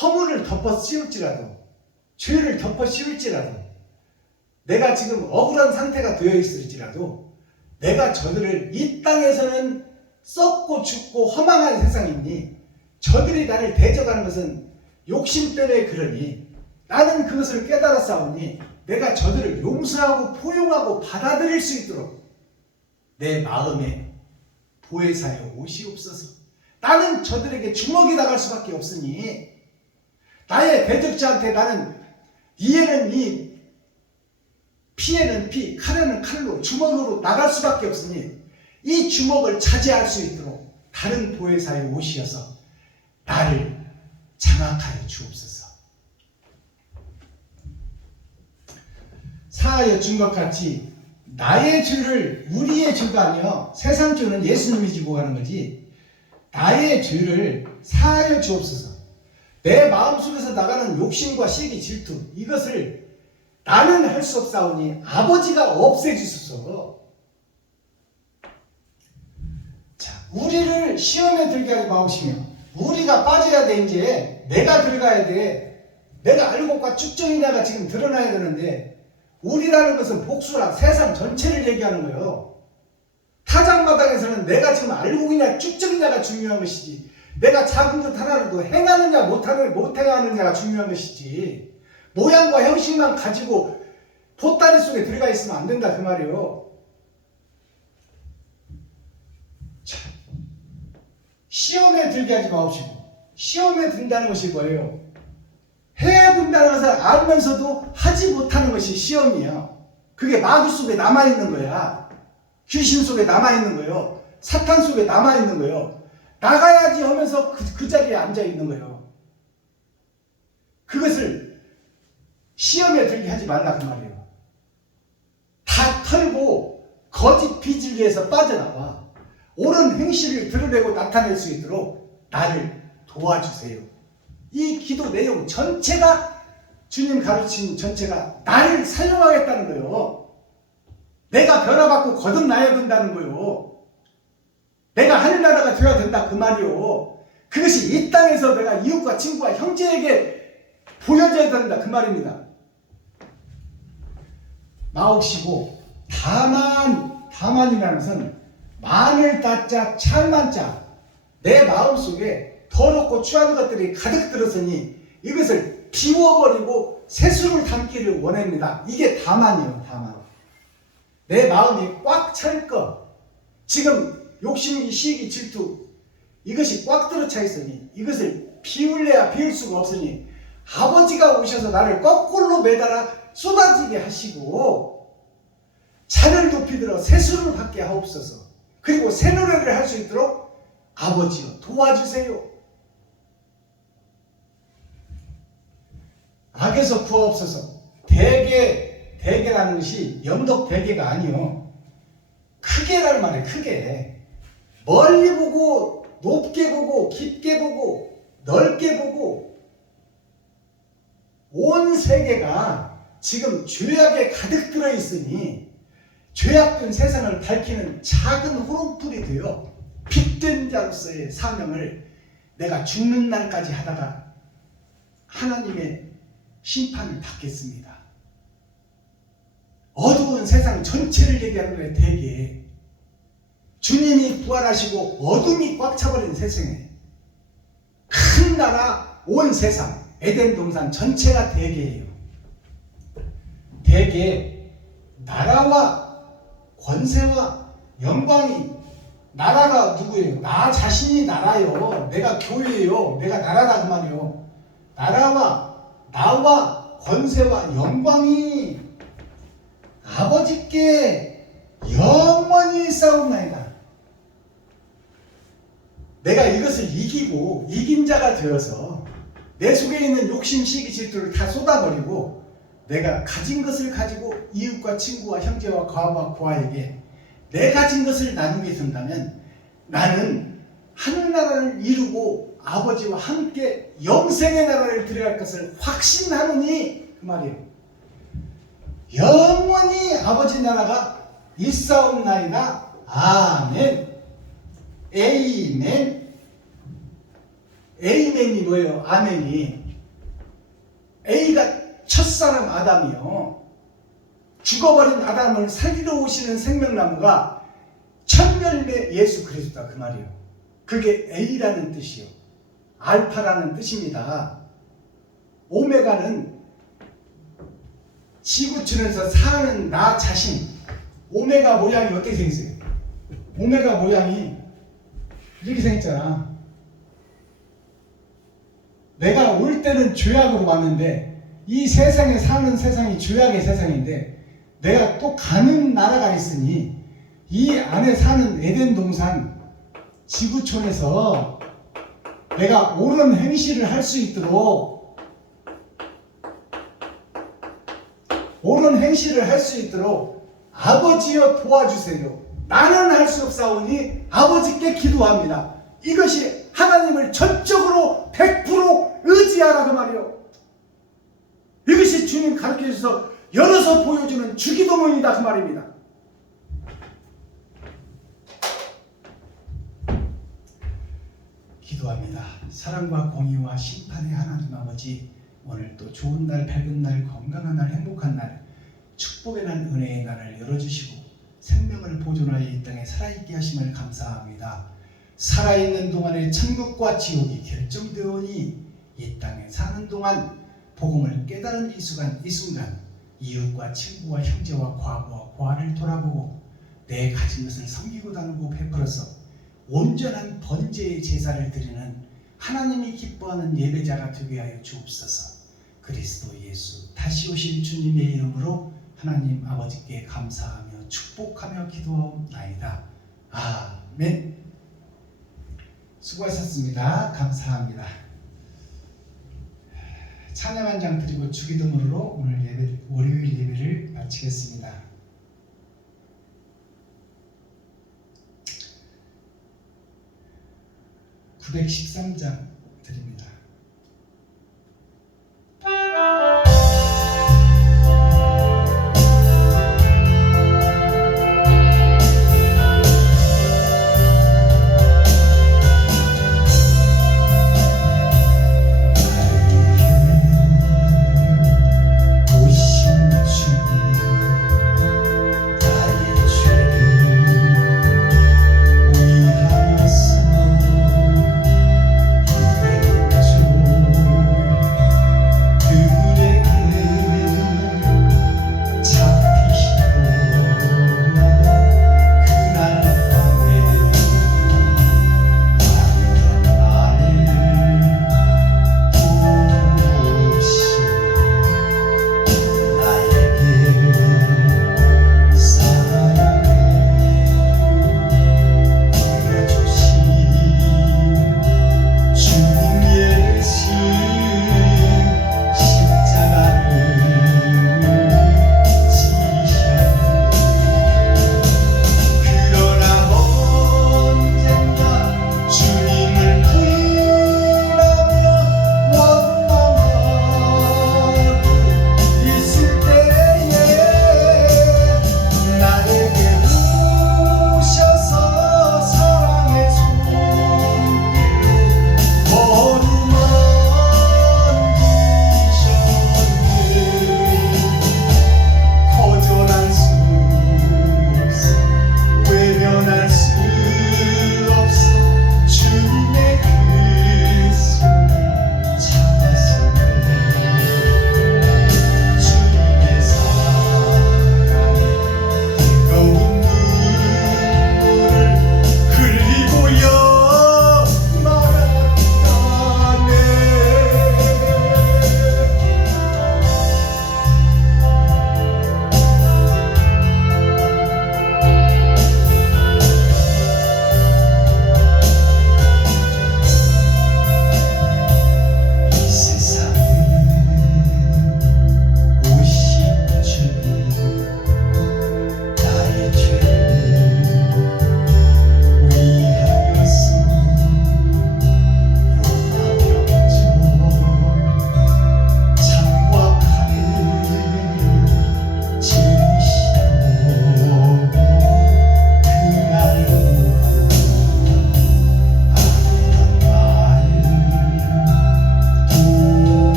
허물을 덮어 씌울지라도 죄를 덮어 씌울지라도 내가 지금 억울한 상태가 되어 있을지라도 내가 저들을 이 땅에서는 썩고 죽고 허망한 세상이니 저들이 나를 대적하는 것은 욕심 때문에 그러니 나는 그것을 깨달았사오니 내가 저들을 용서하고 포용하고 받아들일 수 있도록 내 마음에 보혜사여 오시옵소서. 나는 저들에게 주먹이 나갈 수밖에 없으니 나의 대적자한테 나는 이에는 이 피에는 피 칼에는 칼로 주먹으로 나갈 수밖에 없으니 이 주먹을 차지할 수 있도록 다른 보혜사에 오시어서 나를 장악하여 주옵소서. 사하여 준 것 같이 나의 죄를 우리의 죄가 아니여 세상 죄는 예수님이 지고 가는 거지 나의 죄를 사하여 주옵소서. 내 마음속에서 나가는 욕심과 시기 질투 이것을 나는 할 수 없사오니 아버지가 없애주소서. 자, 우리를 시험에 들게 하지 마옵시며 우리가 빠져야 돼. 이제 내가 들어가야 돼. 내가 알곡과 쭉정이냐가 지금 드러나야 되는데 우리라는 것은 복수라 세상 전체를 얘기하는 거예요. 타작마당에서는 내가 지금 알고 있냐 쭉적이냐가 중요한 것이지, 내가 작은 것 하나라도 행하느냐 못행하느냐가 중요한 것이지, 모양과 형식만 가지고 보따리 속에 들어가 있으면 안 된다 그 말이요. 시험에 들게 하지 마옵시고, 시험에 든다는 것이 뭐예요? 해야 된다는 것을 알면서도 하지 못하는 것이 시험이야. 그게 마귀 속에 남아있는 거야. 귀신 속에 남아있는 거예요. 사탄 속에 남아있는 거예요. 나가야지 하면서 그 자리에 앉아있는 거예요. 그것을 시험에 들게 하지 말라 그 말이에요. 다 털고 거짓 비진리에서 빠져나와 옳은 행실을 드러내고 나타낼 수 있도록 나를 도와주세요. 이 기도 내용 전체가, 주님 가르친 전체가 나를 사용하겠다는 거예요. 내가 변화받고 거듭나야 된다는 거예요. 내가 하늘나라가 되어야 된다 그 말이요. 그것이 이 땅에서 내가 이웃과 친구와 형제에게 보여져야 된다 그 말입니다. 마옵시고 다만이라는 것은 만을 따자 찰만자, 내 마음속에 더럽고 추한 것들이 가득 들었으니 이것을 비워버리고 세수를 담기를 원합니다. 이게 다만이에요. 다만. 내 마음이 꽉 찰 것, 지금 욕심이 시기 질투 이것이 꽉 들어차 있으니 이것을 비울래야 비울 수가 없으니 아버지가 오셔서 나를 거꾸로 매달아 쏟아지게 하시고 잔을 높이 들어 세수를 받게 하옵소서. 그리고 새 노래를 할 수 있도록 아버지여 도와주세요. 악에서 구하옵소서. 대개라는 것이 영덕 대개가 아니요, 크게라는 말이에요. 크게. 멀리 보고 높게 보고 깊게 보고 넓게 보고, 온 세계가 지금 죄악에 가득 들어있으니 죄악된 세상을 밝히는 작은 호롱불이 되어 빛된 자로서의 사명을 내가 죽는 날까지 하다가 하나님의 심판을 받겠습니다. 어두운 세상 전체를 얘기하는 거예요. 대개 주님이 부활하시고 어둠이 꽉 차버린 세상에 큰 나라, 온 세상, 에덴 동산 전체가 대개예요. 대개 나라와 권세와 영광이, 나라가 누구예요? 나 자신이 나라요. 내가 교회예요. 내가 나라다 그 말이요. 나와 권세와 영광이 아버지께 영원히 싸움나이다. 내가 이것을 이기고 이긴 자가 되어서 내 속에 있는 욕심, 시기, 질투를 다 쏟아버리고 내가 가진 것을 가지고 이웃과 친구와 형제와 과와 고아에게 내 가진 것을 나누게 된다면 나는 하늘나라를 이루고 아버지와 함께 영생의 나라를 들어갈 것을 확신하노니 그 말이에요. 영원히 아버지 나라가 있사옵나이다. 아멘. 에이멘. 에이멘이 뭐예요? 아멘이. A가 첫사람 아담이요. 죽어버린 아담을 살리러 오시는 생명나무가 천열매 예수 그리스도다 그 말이에요. 그게 A라는 뜻이요. 알파라는 뜻입니다. 오메가는 지구촌에서 사는 나 자신. 오메가 모양이 어떻게 생겼어요? 오메가 모양이 이렇게 생겼잖아. 내가 올 때는 죄악으로 왔는데 이 세상에 사는 세상이 죄악의 세상인데 내가 또 가는 나라가 있으니 이 안에 사는 에덴 동산 지구촌에서 내가 옳은 행실을 할 수 있도록 아버지여 도와주세요. 나는 할 수 없사오니 아버지께 기도합니다. 이것이 하나님을 전적으로 100% 의지하라 그 말이요. 이것이 주님 가르쳐주셔서 열어서 보여주는 주기도문이다 그 말입니다. 기도합니다. 사랑과 공의와 심판의 하나님 아버지, 오늘 또 좋은 날, 밝은 날, 건강한 날, 행복한 날, 축복의 날, 은혜의 날을 열어주시고 생명을 보존하여 이 땅에 살아있게 하심을 감사합니다. 살아있는 동안에 천국과 지옥이 결정되오니 이 땅에 사는 동안 복음을 깨달은 이 순간 이웃과 친구와 형제와 과부와 고아를 돌아보고 내 가진 것을 섬기고 나누고 베풀어서 온전한 번제의 제사를 드리는 하나님이 기뻐하는 예배자가 되게 하여 주옵소서. 그리스도 예수 다시 오실 주님의 이름으로 하나님 아버지께 감사하며 축복하며 기도하옵나이다. 아멘. 수고하셨습니다. 감사합니다. 찬양 한 장 드리고 주기도문으로 오늘 월요일 예배를 마치겠습니다. 913장 드립니다.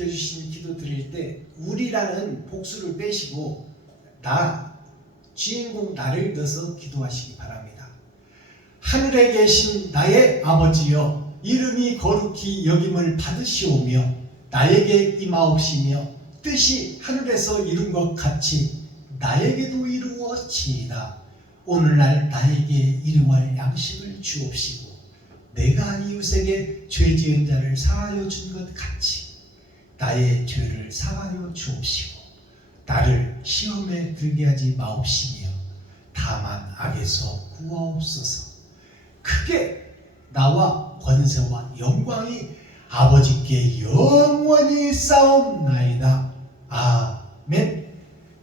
가르쳐 주신 하는 복수를 빼시고 주인공 나를 넣어서 기도하시기 바랍니다. 하늘에 계신 나의 아버지여, 이름이 거룩히 여김을 받으시오며 나에게 임하옵시며 뜻이 하늘에서 이룬 것 같이 나에게도 이루어지이다. 오늘날 나에게 일용할 양식을 주옵시고 내가 이웃에게 죄 지은 자를 사하여 준 것 같이 나의 죄를 사하여 주옵시고 나를 시험에 들게 하지 마옵시며 다만 악에서 구하옵소서. 크게 나와 권세와 영광이 아버지께 영원히 쌓옵나이다. 아멘.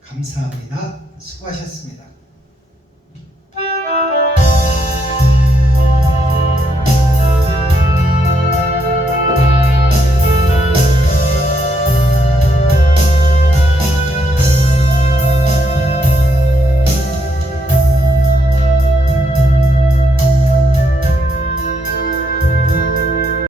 감사합니다. 수고하셨습니다.